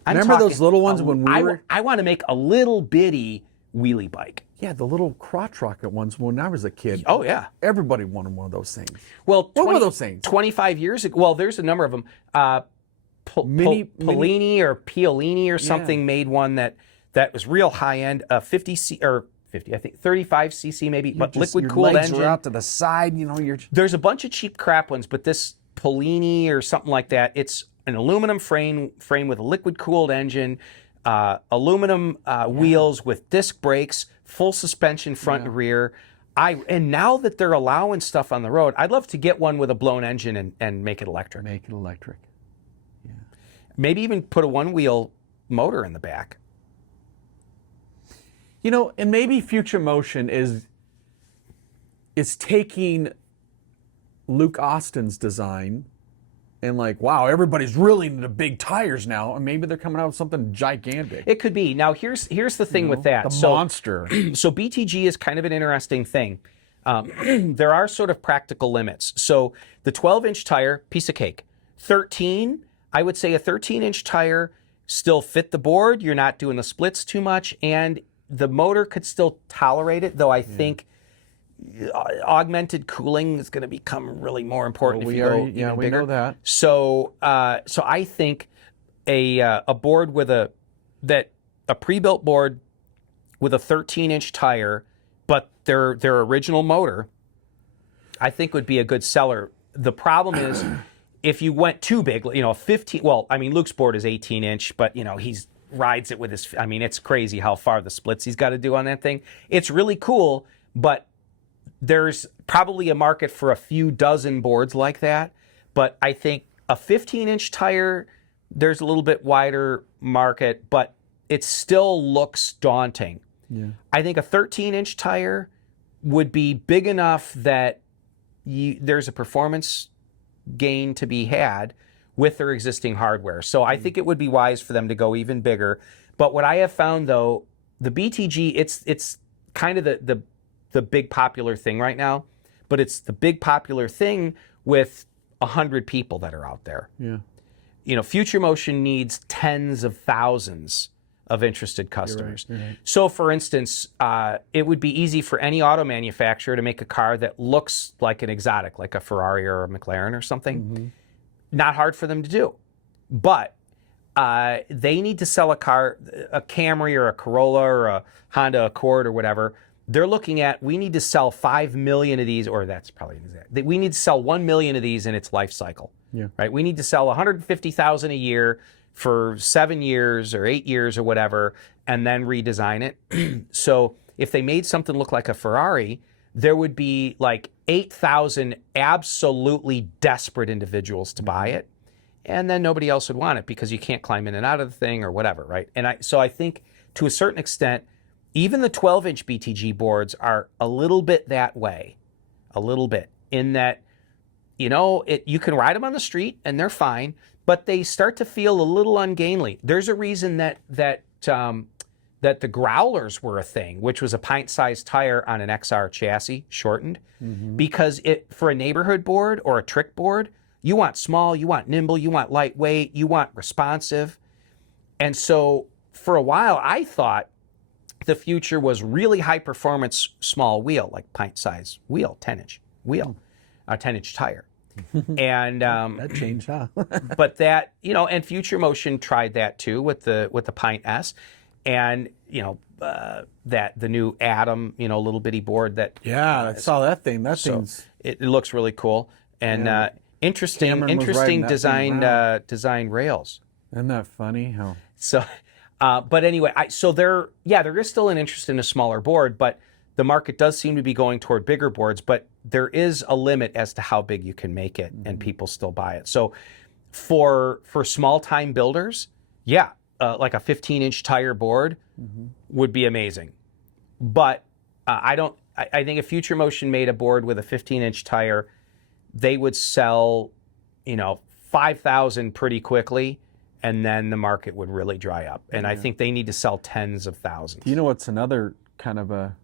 Remember those little ones when we were? I want to make a little bitty wheelie bike. Yeah, the little crotch rocket ones when I was a kid. Oh, yeah. Everybody wanted one of those things. Well, what were those things? 25 years ago, well, there's a number of them. Polini or Piolini or something made one that was real high-end, 50, I think 35 cc maybe, but liquid-cooled engine. Your legs are out to the side, you know. There's a bunch of cheap crap ones, but this Polini or something like that, it's an aluminum frame with a liquid-cooled engine, aluminum wheels with disc brakes, full suspension front and rear. And now that they're allowing stuff on the road, I'd love to get one with a blown engine and make it electric. Make it electric. Yeah. Maybe even put a one-wheel motor in the back. You know, and maybe Future Motion is taking Luke Austin's design and wow, everybody's really into big tires now, and maybe they're coming out with something gigantic. It could be. Now, here's the thing with that. The monster. So BTG is kind of an interesting thing. There are sort of practical limits. So the 12-inch tire, piece of cake. 13, I would say a 13-inch tire still fit the board. You're not doing the splits too much, and the motor could still tolerate it, though I think augmented cooling is going to become really more important if you go even bigger. Know that. So I think a board with a pre-built board with a 13-inch tire, but their original motor, I think would be a good seller. The problem is if you went too big, 15. Well, I mean, Luke's board is 18-inch, but he's rides it with his. I mean, it's crazy how far the splits he's got to do on that thing. It's really cool, but there's probably a market for a few dozen boards like that. But I think a 15-inch tire, there's a little bit wider market, but it still looks daunting. Yeah. I think a 13-inch tire would be big enough that there's a performance gain to be had with their existing hardware. So I think it would be wise for them to go even bigger. But what I have found, though, the BTG, it's kind of the big popular thing right now, but it's the big popular thing with 100 people that are out there. Yeah. You know, Future Motion needs tens of thousands of interested customers. You're right. So, for instance, it would be easy for any auto manufacturer to make a car that looks like an exotic, like a Ferrari or a McLaren or something. Not hard for them to do. But they need to sell a car, a Camry or a Corolla or a Honda Accord or whatever. They're looking at, we need to sell 5 million of these, or that's probably exact. We need to sell 1 million of these in its life cycle. Yeah. Right? We need to sell 150,000 a year for 7 years or 8 years or whatever, and then redesign it. So if they made something look like a Ferrari, there would be like 8,000 absolutely desperate individuals to buy it. And then nobody else would want it because you can't climb in and out of the thing or whatever, right? And so I think to a certain extent, even the 12-inch BTG boards are a little bit that way, a little bit, in that, you know, you can ride them on the street and they're fine, but they start to feel a little ungainly. There's a reason that the growlers were a thing, which was a pint-sized tire on an XR chassis, shortened, because for a neighborhood board or a trick board, you want small, you want nimble, you want lightweight, you want responsive. And so for a while, I thought the future was really high-performance small wheel, like pint-sized wheel, 10-inch wheel, a 10-inch tire. And That changed, huh? but that, you know, and Future Motion tried that too with the Pint S, and you know that the new Atom, you know, little bitty board that Yeah, I saw that thing. That thing's it looks really cool and interesting Cameron was riding that thing around. design rails. Isn't that funny? How So, but anyway, there is still an interest in a smaller board, but the market does seem to be going toward bigger boards, but there is a limit as to how big you can make it, and people still buy it. So for small time builders, like a 15-inch tire board would be amazing. But I think if Future Motion made a board with a 15-inch tire, they would sell, you know, 5,000 pretty quickly, and then the market would really dry up. And I think they need to sell tens of thousands. You know what's another kind of a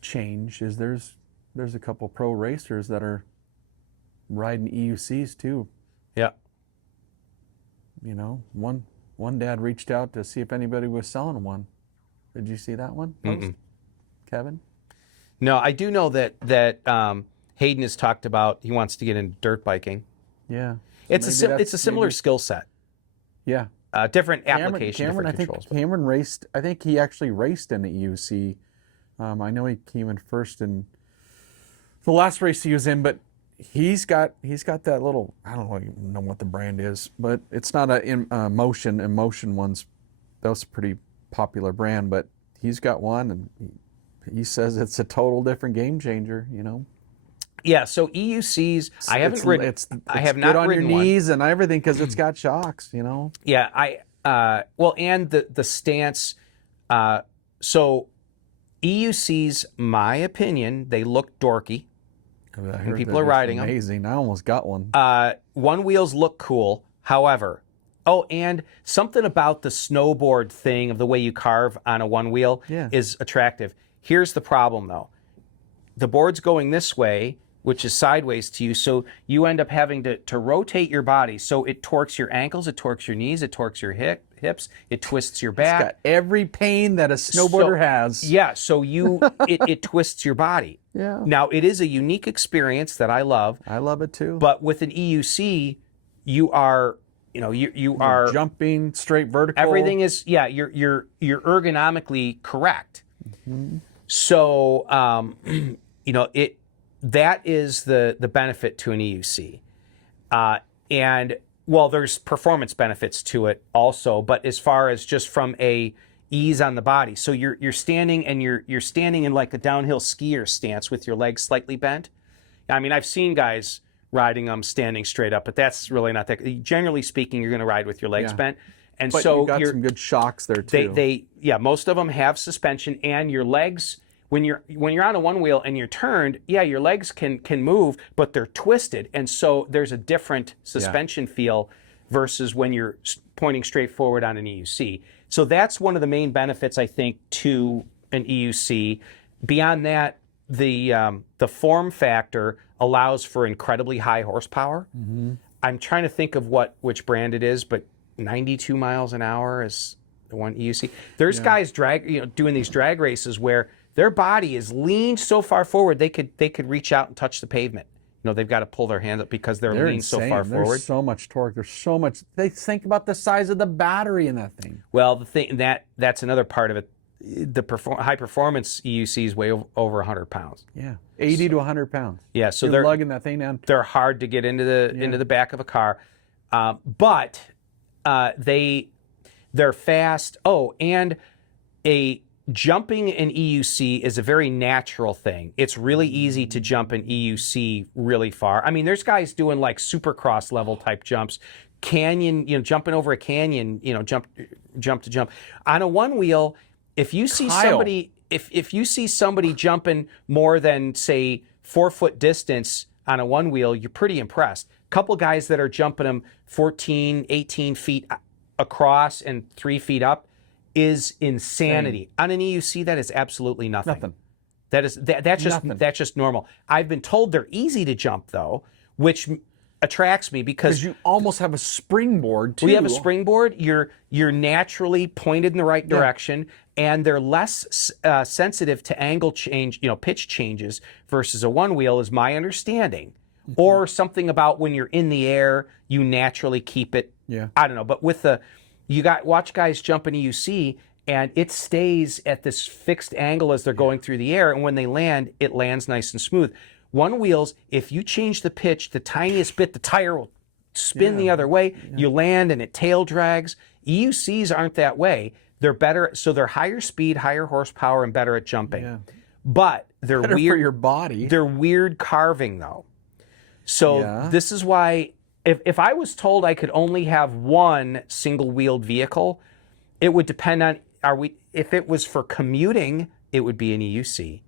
change is there's a couple pro racers that are riding EUCs too. Yeah. You know, one dad reached out to see if anybody was selling one. Did you see that one post, Kevin? No, I do know that Hayden has talked about he wants to get into dirt biking. Yeah. It's a similar skill set. Yeah. Different application, Cameron, different controls. I think Cameron raced. I think he actually raced in the EUC. I know he came in first in the last race he was in, but he's got that little, I don't even know what the brand is, but it's not a Motion. Emotion one's, that was a pretty popular brand, but he's got one, and he says it's a total different game changer. You know. Yeah. So EUCs, I haven't ridden. I have not good on ridden your one. knees and everything because it's got shocks. You know. Yeah. And the stance. So EUCs, my opinion, they look dorky. I heard people that are it's riding them. amazing. I almost got one. OneWheels look cool. However, and something about the snowboard thing of the way you carve on a one wheel is attractive. Here's the problem, though. The board's going this way, which is sideways to you, so you end up having to rotate your body. So it torques your ankles, it torques your knees, it torques your hips, it twists your back. It's got every pain that a snowboarder has. Yeah, so it twists your body. Yeah. Now, it is a unique experience that I love. I love it too. But with an EUC, you are jumping straight vertical. Everything is you're ergonomically correct. So that is the benefit to an EUC, and well, there's performance benefits to it also. But as far as just from a ease on the body, so you're standing and you're standing in like a downhill skier stance with your legs slightly bent. I mean, I've seen guys riding them standing straight up, but that's really not that. Generally speaking, you're going to ride with your legs bent, And But so you've got some good shocks there too. yeah, most of them have suspension, and your legs, when you're on a one wheel and you're turned, yeah, your legs can move, but they're twisted, and so there's a different suspension feel versus when you're pointing straight forward on an EUC. So that's one of the main benefits, I think, to an EUC. Beyond that, the form factor allows for incredibly high horsepower. I'm trying to think of which brand it is, but 92 miles an hour is the one EUC. There's guys doing these drag races where their body is leaned so far forward they could reach out and touch the pavement. They've got to pull their hands up because they're leaned insane. so far forward. There's so much torque. There's so much. They think about the size of the battery in that thing. Well, the thing that's another part of it. The high performance EUCs weigh over 100 pounds. Yeah, 80 to 100 pounds. Yeah, so you're lugging that thing down. They're hard to get into the back of a car, but they're fast. Oh, and jumping an EUC is a very natural thing. It's really easy to jump an EUC really far. I mean, there's guys doing like supercross level type jumps, canyon, jumping over a canyon, jump to jump. On a one wheel, if you see somebody, if you see somebody jumping more than say 4 foot distance on a one wheel, you're pretty impressed. A couple guys that are jumping them 14, 18 feet across and 3 feet up is insanity. On an EUC, that is absolutely nothing. That's just normal. I've been told they're easy to jump though, which attracts me because you almost have a springboard too. We have a springboard. You're naturally pointed in the right direction, and they're less sensitive to angle change, pitch changes versus a one wheel, is my understanding. Or something about when you're in the air, you naturally keep it. Yeah. I don't know, but watch guys jump an EUC, and it stays at this fixed angle as they're going through the air, and when they land, it lands nice and smooth. One wheels, if you change the pitch the tiniest bit, the tire will spin the other way. You land and it tail drags. EUCs aren't that way. They're better, so they're higher speed, higher horsepower, and better at jumping. Yeah. But they're better weird for your body. They're weird carving though. So this is why if I was told I could only have one single-wheeled vehicle, it would depend on if it was for commuting, it would be an EUC.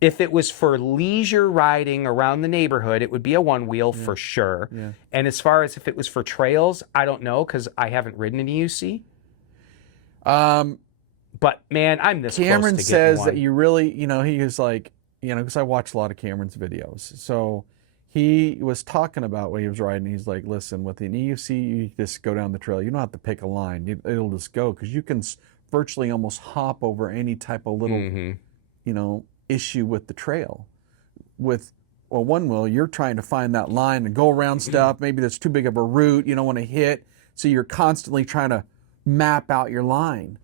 If it was for leisure riding around the neighborhood, it would be a one-wheel for sure. Yeah. And as far as if it was for trails, I don't know because I haven't ridden an EUC. But man, I'm this Cameron close to says getting one. that you really, he was like, because I watch a lot of Cameron's videos. So he was talking about when he was riding. He's like, listen, with an EUC, you just go down the trail. You don't have to pick a line. It'll just go because you can virtually almost hop over any type of little, issue with the trail. With a one wheel, you're trying to find that line and go around stuff. Maybe that's too big of a route you don't want to hit. So you're constantly trying to map out your line.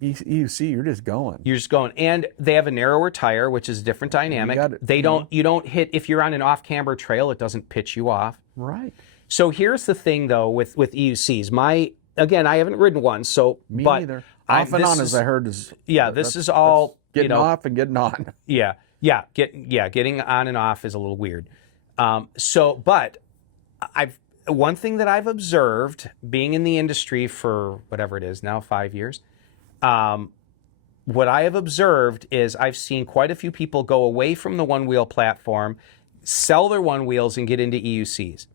EUC, you're just going. You're just going. And they have a narrower tire, which is a different dynamic. You don't hit, if you're on an off-camber trail, it doesn't pitch you off. Right. So here's the thing though with EUCs. Again, I haven't ridden one, so me neither. Off and on, as I heard, is this is all getting off and getting on. Getting on and off is a little weird. But one thing that I've observed, being in the industry for whatever it is now, 5 years, what I have observed is I've seen quite a few people go away from the one-wheel platform, sell their one wheels, and get into EUCs.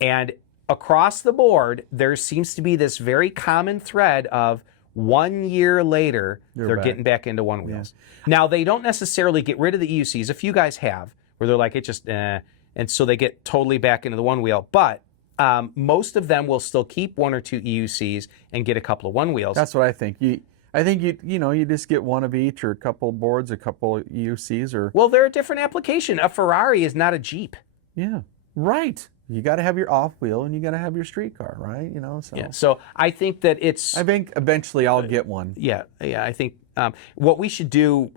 And across the board, there seems to be this very common thread of 1 year later, they're getting back into one wheels. Yeah. Now, they don't necessarily get rid of the EUCs. A few guys have, where they're like, it just, and so they get totally back into the one wheel. But most of them will still keep 1 or 2 EUCs and get a couple of one wheels. That's what I think. I think you just get one of each, or a couple boards, a couple EUCs, or. Well, they're a different application. A Ferrari is not a Jeep. Yeah, right. You got to have your off wheel and you got to have your street car, right? So. Yeah. So I think that it's. I think eventually I'll get one. Yeah. I think what we should do,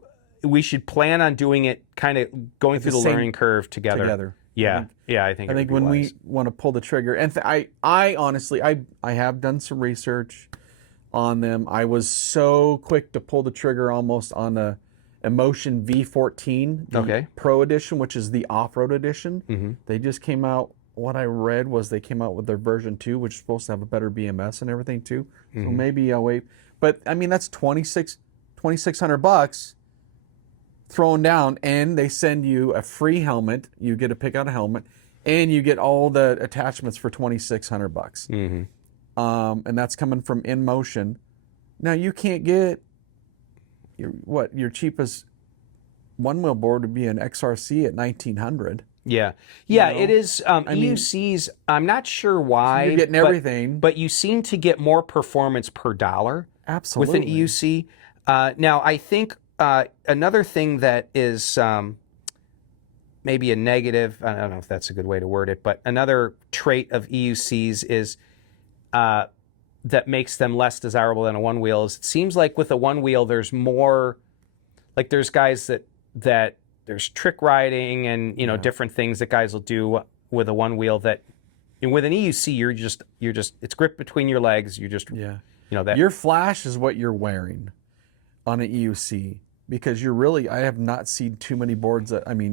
we should plan on doing it, kind of going through the learning curve together. Yeah. I think when we want to pull the trigger, and I honestly, I have done some research on them. I was so quick to pull the trigger almost on the Emotion V14, the Pro Edition, which is the off-road edition. They just came out what I read was they came out with their version 2, which is supposed to have a better BMS and everything too. So maybe I'll wait. But I mean, that's $2,600 thrown down, and they send you a free helmet. You get to pick out a helmet, and you get all the attachments for $2,600. And that's coming from InMotion. Now you can't get your cheapest OneWheel board would be an XRC at $1,900. Yeah, know? it is. EUCs, I'm not sure why. You're getting everything. But you seem to get more performance per dollar Absolutely. with an EUC. Now, I think another thing that is maybe a negative, I don't know if that's a good way to word it, but another trait of EUCs is that makes them less desirable than a OneWheel is it seems like with a OneWheel, there's more, like there's guys that there's trick riding and different things that guys will do with a OneWheel that with an EUC you're just it's gripped between your legs. You just that your flash is what you're wearing on an EUC because I have not seen too many boards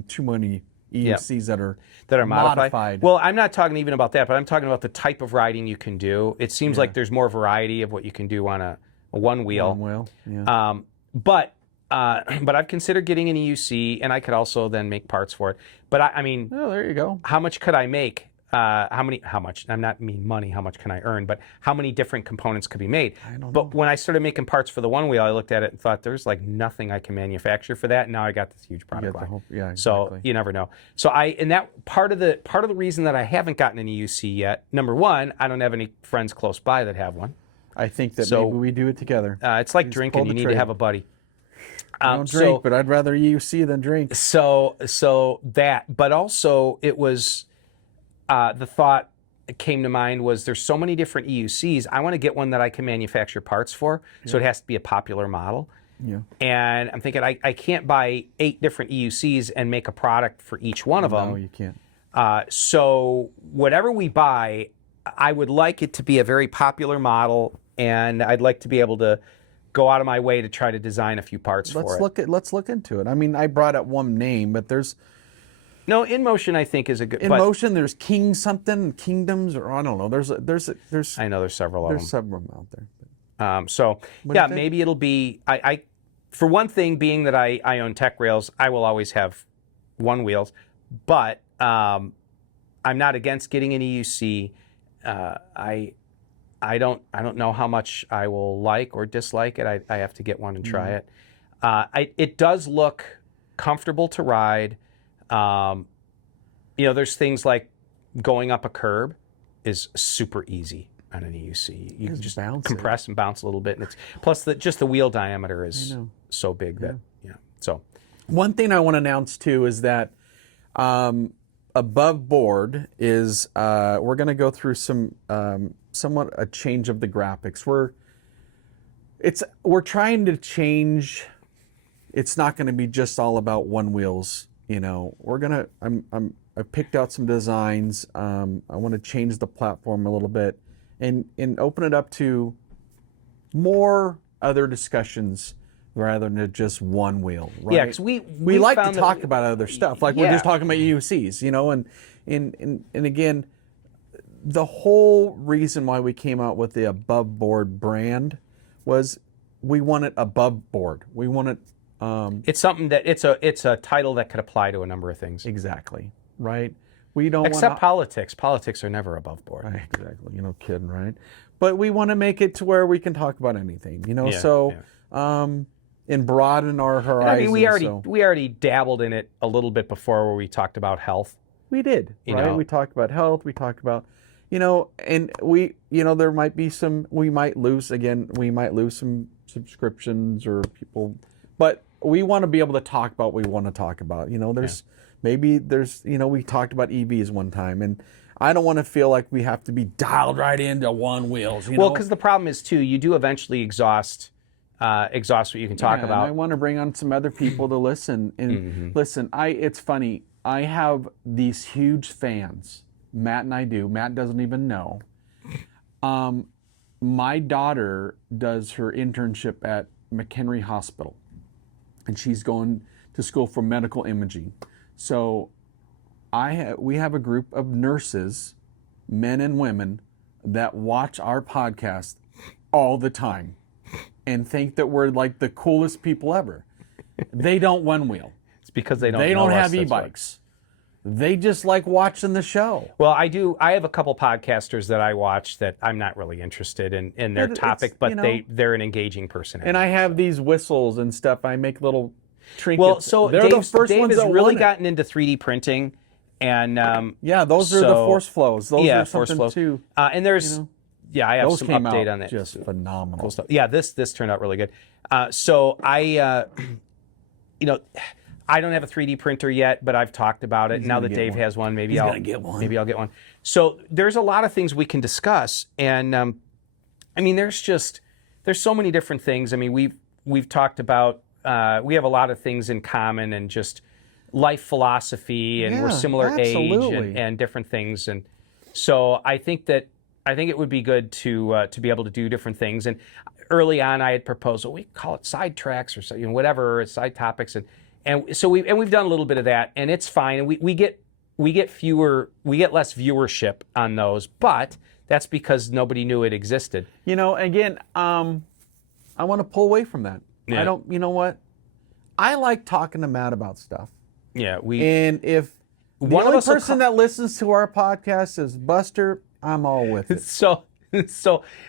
too many EUCs that are modified. Well, I'm not talking even about that, but I'm talking about the type of riding you can do. It seems like there's more variety of what you can do on a OneWheel. But I've considered getting an EUC, and I could also then make parts for it. But I mean, oh, there you go. How much could I make? How much? I'm not mean money. How much can I earn? But how many different components could be made? I don't know. But when I started making parts for the OneWheel, I looked at it and thought there's like nothing I can manufacture for that. And now I got this huge product line. Exactly. So you never know. So that part of the reason that I haven't gotten an EUC yet. Number one, I don't have any friends close by that have one. I think that maybe we do it together. It's like drinking. You need to have a buddy. I don't drink, but I'd rather EUC than drink. So that, but also it was the thought that came to mind was there's so many different EUCs. I want to get one that I can manufacture parts for, so it has to be a popular model. Yeah. And I'm thinking I can't buy 8 different EUCs and make a product for each one of them. No, you can't. So whatever we buy, I would like it to be a very popular model, and I'd like to be able to go out of my way to try to design a few parts for it. Let's look into it. I mean, I brought up one name, but there's no InMotion. I think is a good InMotion. There's King something, Kingdoms, or I don't know. There's I know there's several of them. There's several out there. So yeah, maybe it'll be I for one thing, being that I own Tech Rails, I will always have OneWheels, but I'm not against getting an EUC. I don't know how much I will like or dislike it. I have to get one and try it. It does look comfortable to ride. There's things like going up a curb is super easy on an EUC. You can just compress and bounce a little bit, and it's plus just the wheel diameter is so big that So one thing I want to announce too is that Aboveboard is we're going to go through some somewhat a change of the graphics. We're trying to change. It's not going to be just all about OneWheels. I picked out some designs. I want to change the platform a little bit and open it up to more other discussions rather than just OneWheel. Right? Yeah, because we like to talk about other stuff. Like we're just talking about UCs, and again, the whole reason why we came out with the Aboveboard brand was we wanted Aboveboard. We wanted it's something that it's a title that could apply to a number of things. Exactly. Right. We don't except politics. Politics are never above board. Exactly. Kidding, right? But we want to make it to where we can talk about anything. And broaden our horizons. I mean, we already dabbled in it a little bit before, where we talked about health. We did, right? We talked about health. We talked about, and there might be some. We might lose some subscriptions or people, but we want to be able to talk about what we want to talk about. We talked about EVs one time, and I don't want to feel like we have to be dialed right into OneWheels. Well, because the problem is too, you do eventually exhaust what you can talk about. I want to bring on some other people to listen. And listen, it's funny. I have these huge fans. Matt and I do. Matt doesn't even know. My daughter does her internship at McHenry Hospital, and she's going to school for medical imaging. So we have a group of nurses, men and women, that watch our podcast all the time and think that we're like the coolest people ever. They don't OneWheel. It's because they don't have us, that's why. e-bikes. They just like watching the show. Well, I do. I have a couple podcasters that I watch that I'm not really interested in their topic, but they're an engaging personality. And I have these whistles and stuff. I make little trinkets. Well, so they're Dave the first has ones that really won it. gotten into 3D printing, and those are the force flows. Those are force something flows. too. And there's I have Those some came update out on that. just phenomenal. Cool stuff. Yeah, this turned out really good. So I, I don't have a 3D printer yet, but I've talked about it. Now that Dave has one, maybe I'll get one. Maybe I'll get one. So there's a lot of things we can discuss, and I mean, there's so many different things. I mean, we've talked about we have a lot of things in common, and just life philosophy, and we're similar age and different things, and so I think it would be good to be able to do different things. And early on, I had proposed, we call it side tracks or whatever, side topics, and so we've done a little bit of that, and it's fine. And we get less viewership on those, but that's because nobody knew it existed. Again, I want to pull away from that. Yeah. I don't. You know what? I like talking to Matt about stuff. Yeah, and if the only person that listens to our podcast is Buster, I'm all with it. So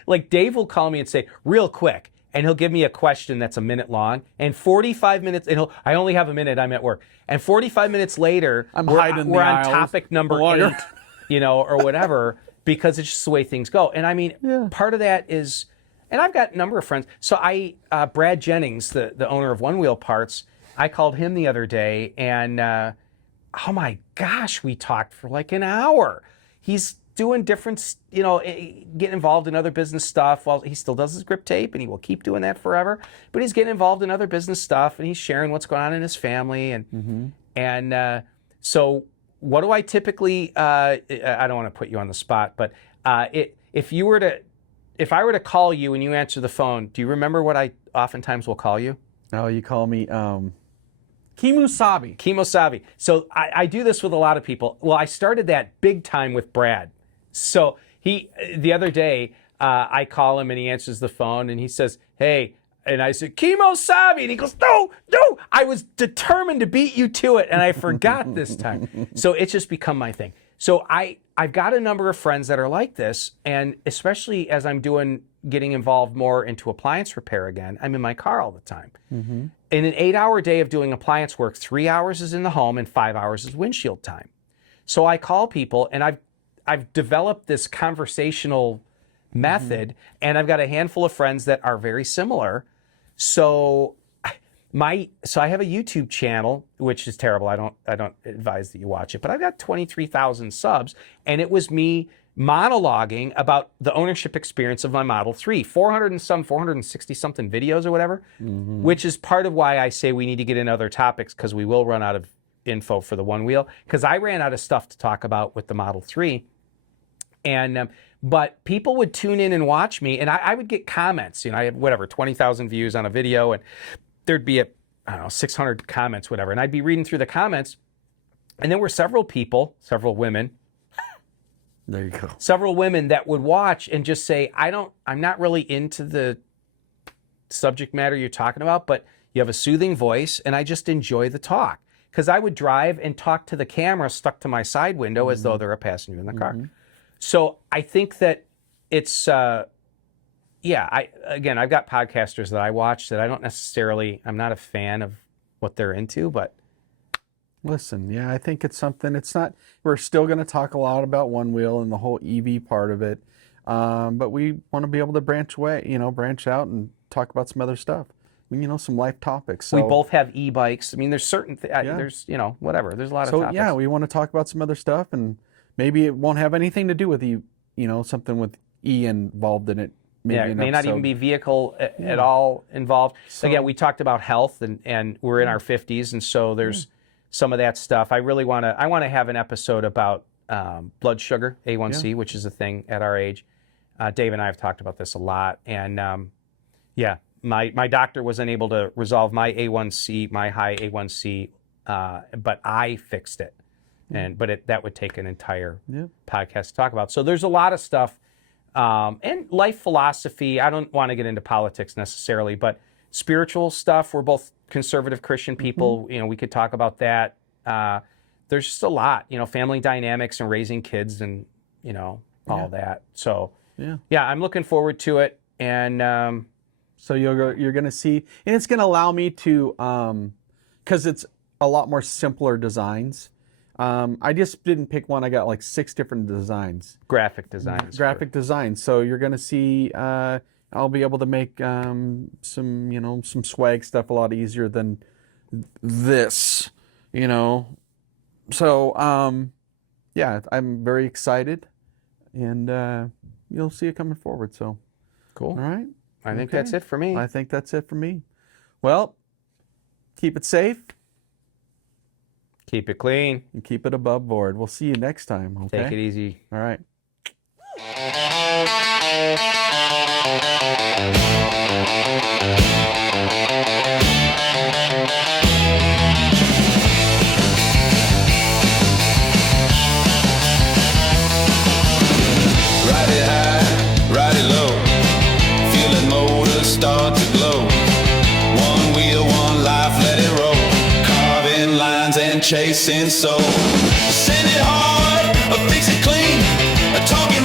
like Dave will call me and say, real quick, and he'll give me a question that's a minute long, and 45 minutes, and I only have a minute, I'm at work, and 45 minutes later, we're on topic number 8, or whatever, because it's just the way things go. And I mean, part of that is, and I've got a number of friends. So Brad Jennings, the owner of OneWheel Parts, I called him the other day, and oh my gosh, we talked for like an hour. He's doing different, getting involved in other business stuff. Well, he still does his grip tape, and he will keep doing that forever. But he's getting involved in other business stuff, and he's sharing what's going on in his family. And so what do I typically? I don't want to put you on the spot, but if I were to call you and you answer the phone, do you remember what I oftentimes will call you? Oh, you call me Kimosabi. Kimosabi. So I do this with a lot of people. Well, I started that big time with Brad. So the other day, I call him and he answers the phone and he says, "Hey," and I said, "Kimosabi," and he goes, "No, I was determined to beat you to it, and I forgot this time." So it's just become my thing. So I've got a number of friends that are like this, and especially as I'm getting involved more into appliance repair again, I'm in my car all the time. In an 8-hour day of doing appliance work, 3 hours is in the home and 5 hours is windshield time. So I call people, and I've developed this conversational method, and I've got a handful of friends that are very similar. So I have a YouTube channel, which is terrible. I don't advise that you watch it, but I've got 23,000 subs, and it was me monologuing about the ownership experience of my Model 3, 460 something videos or whatever, which is part of why I say we need to get in other topics, because we will run out of info for the OneWheel, because I ran out of stuff to talk about with the Model 3. And but people would tune in and watch me, and I would get comments. I had 20,000 views on a video, and there'd be 600 comments, whatever. And I'd be reading through the comments, and there were several women. There you go. Several women that would watch and just say, I'm not really into the subject matter you're talking about, but you have a soothing voice, and I just enjoy the talk. Because I would drive and talk to the camera stuck to my side window as though they're a passenger in the car. So I think that it's, I've got podcasters that I watch that I'm not a fan of what they're into, but. Listen, I think it's something, we're still going to talk a lot about OneWheel and the whole EV part of it. But we want to be able to branch out and talk about some other stuff. Some life topics. So, we both have e-bikes. I mean, there's certain there's, whatever. There's a lot of topics. So, we want to talk about some other stuff, and maybe it won't have anything to do with something with E involved in it. Maybe it may not even be vehicle at all involved. So, again, we talked about health, and we're in our 50s, and so there's some of that stuff. I want to have an episode about blood sugar, A1C, which is a thing at our age. Dave and I have talked about this a lot, and my doctor was unable to resolve my A1C, my high A1C, but I fixed it. But that would take an entire Yeah. podcast to talk about. So there's a lot of stuff, and life philosophy. I don't want to get into politics necessarily, but spiritual stuff. We're both conservative Christian people. You know, we could talk about that. There's just a lot. You know, family dynamics and raising kids, and you know all that. So yeah, I'm looking forward to it, and. So you're going to see, and it's going to allow me to, because it's a lot more simpler designs. I just didn't pick one. I got like 6 different designs. Graphic designs. Graphic designs. So you're going to see, I'll be able to make some swag stuff a lot easier than this, you know. So, yeah, I'm very excited, and you'll see it coming forward. So, Cool. all right. I think that's it for me. I think that's it for me. Well, keep it safe Keep it clean. and keep it above board. We'll see you next time. Okay. Take it easy. All right. Ride it high, ride it low. Feel the motor start to glow. One wheel, one life, let it roll. Carving lines and chasing soul. Send it hard, or fix it clean. Talking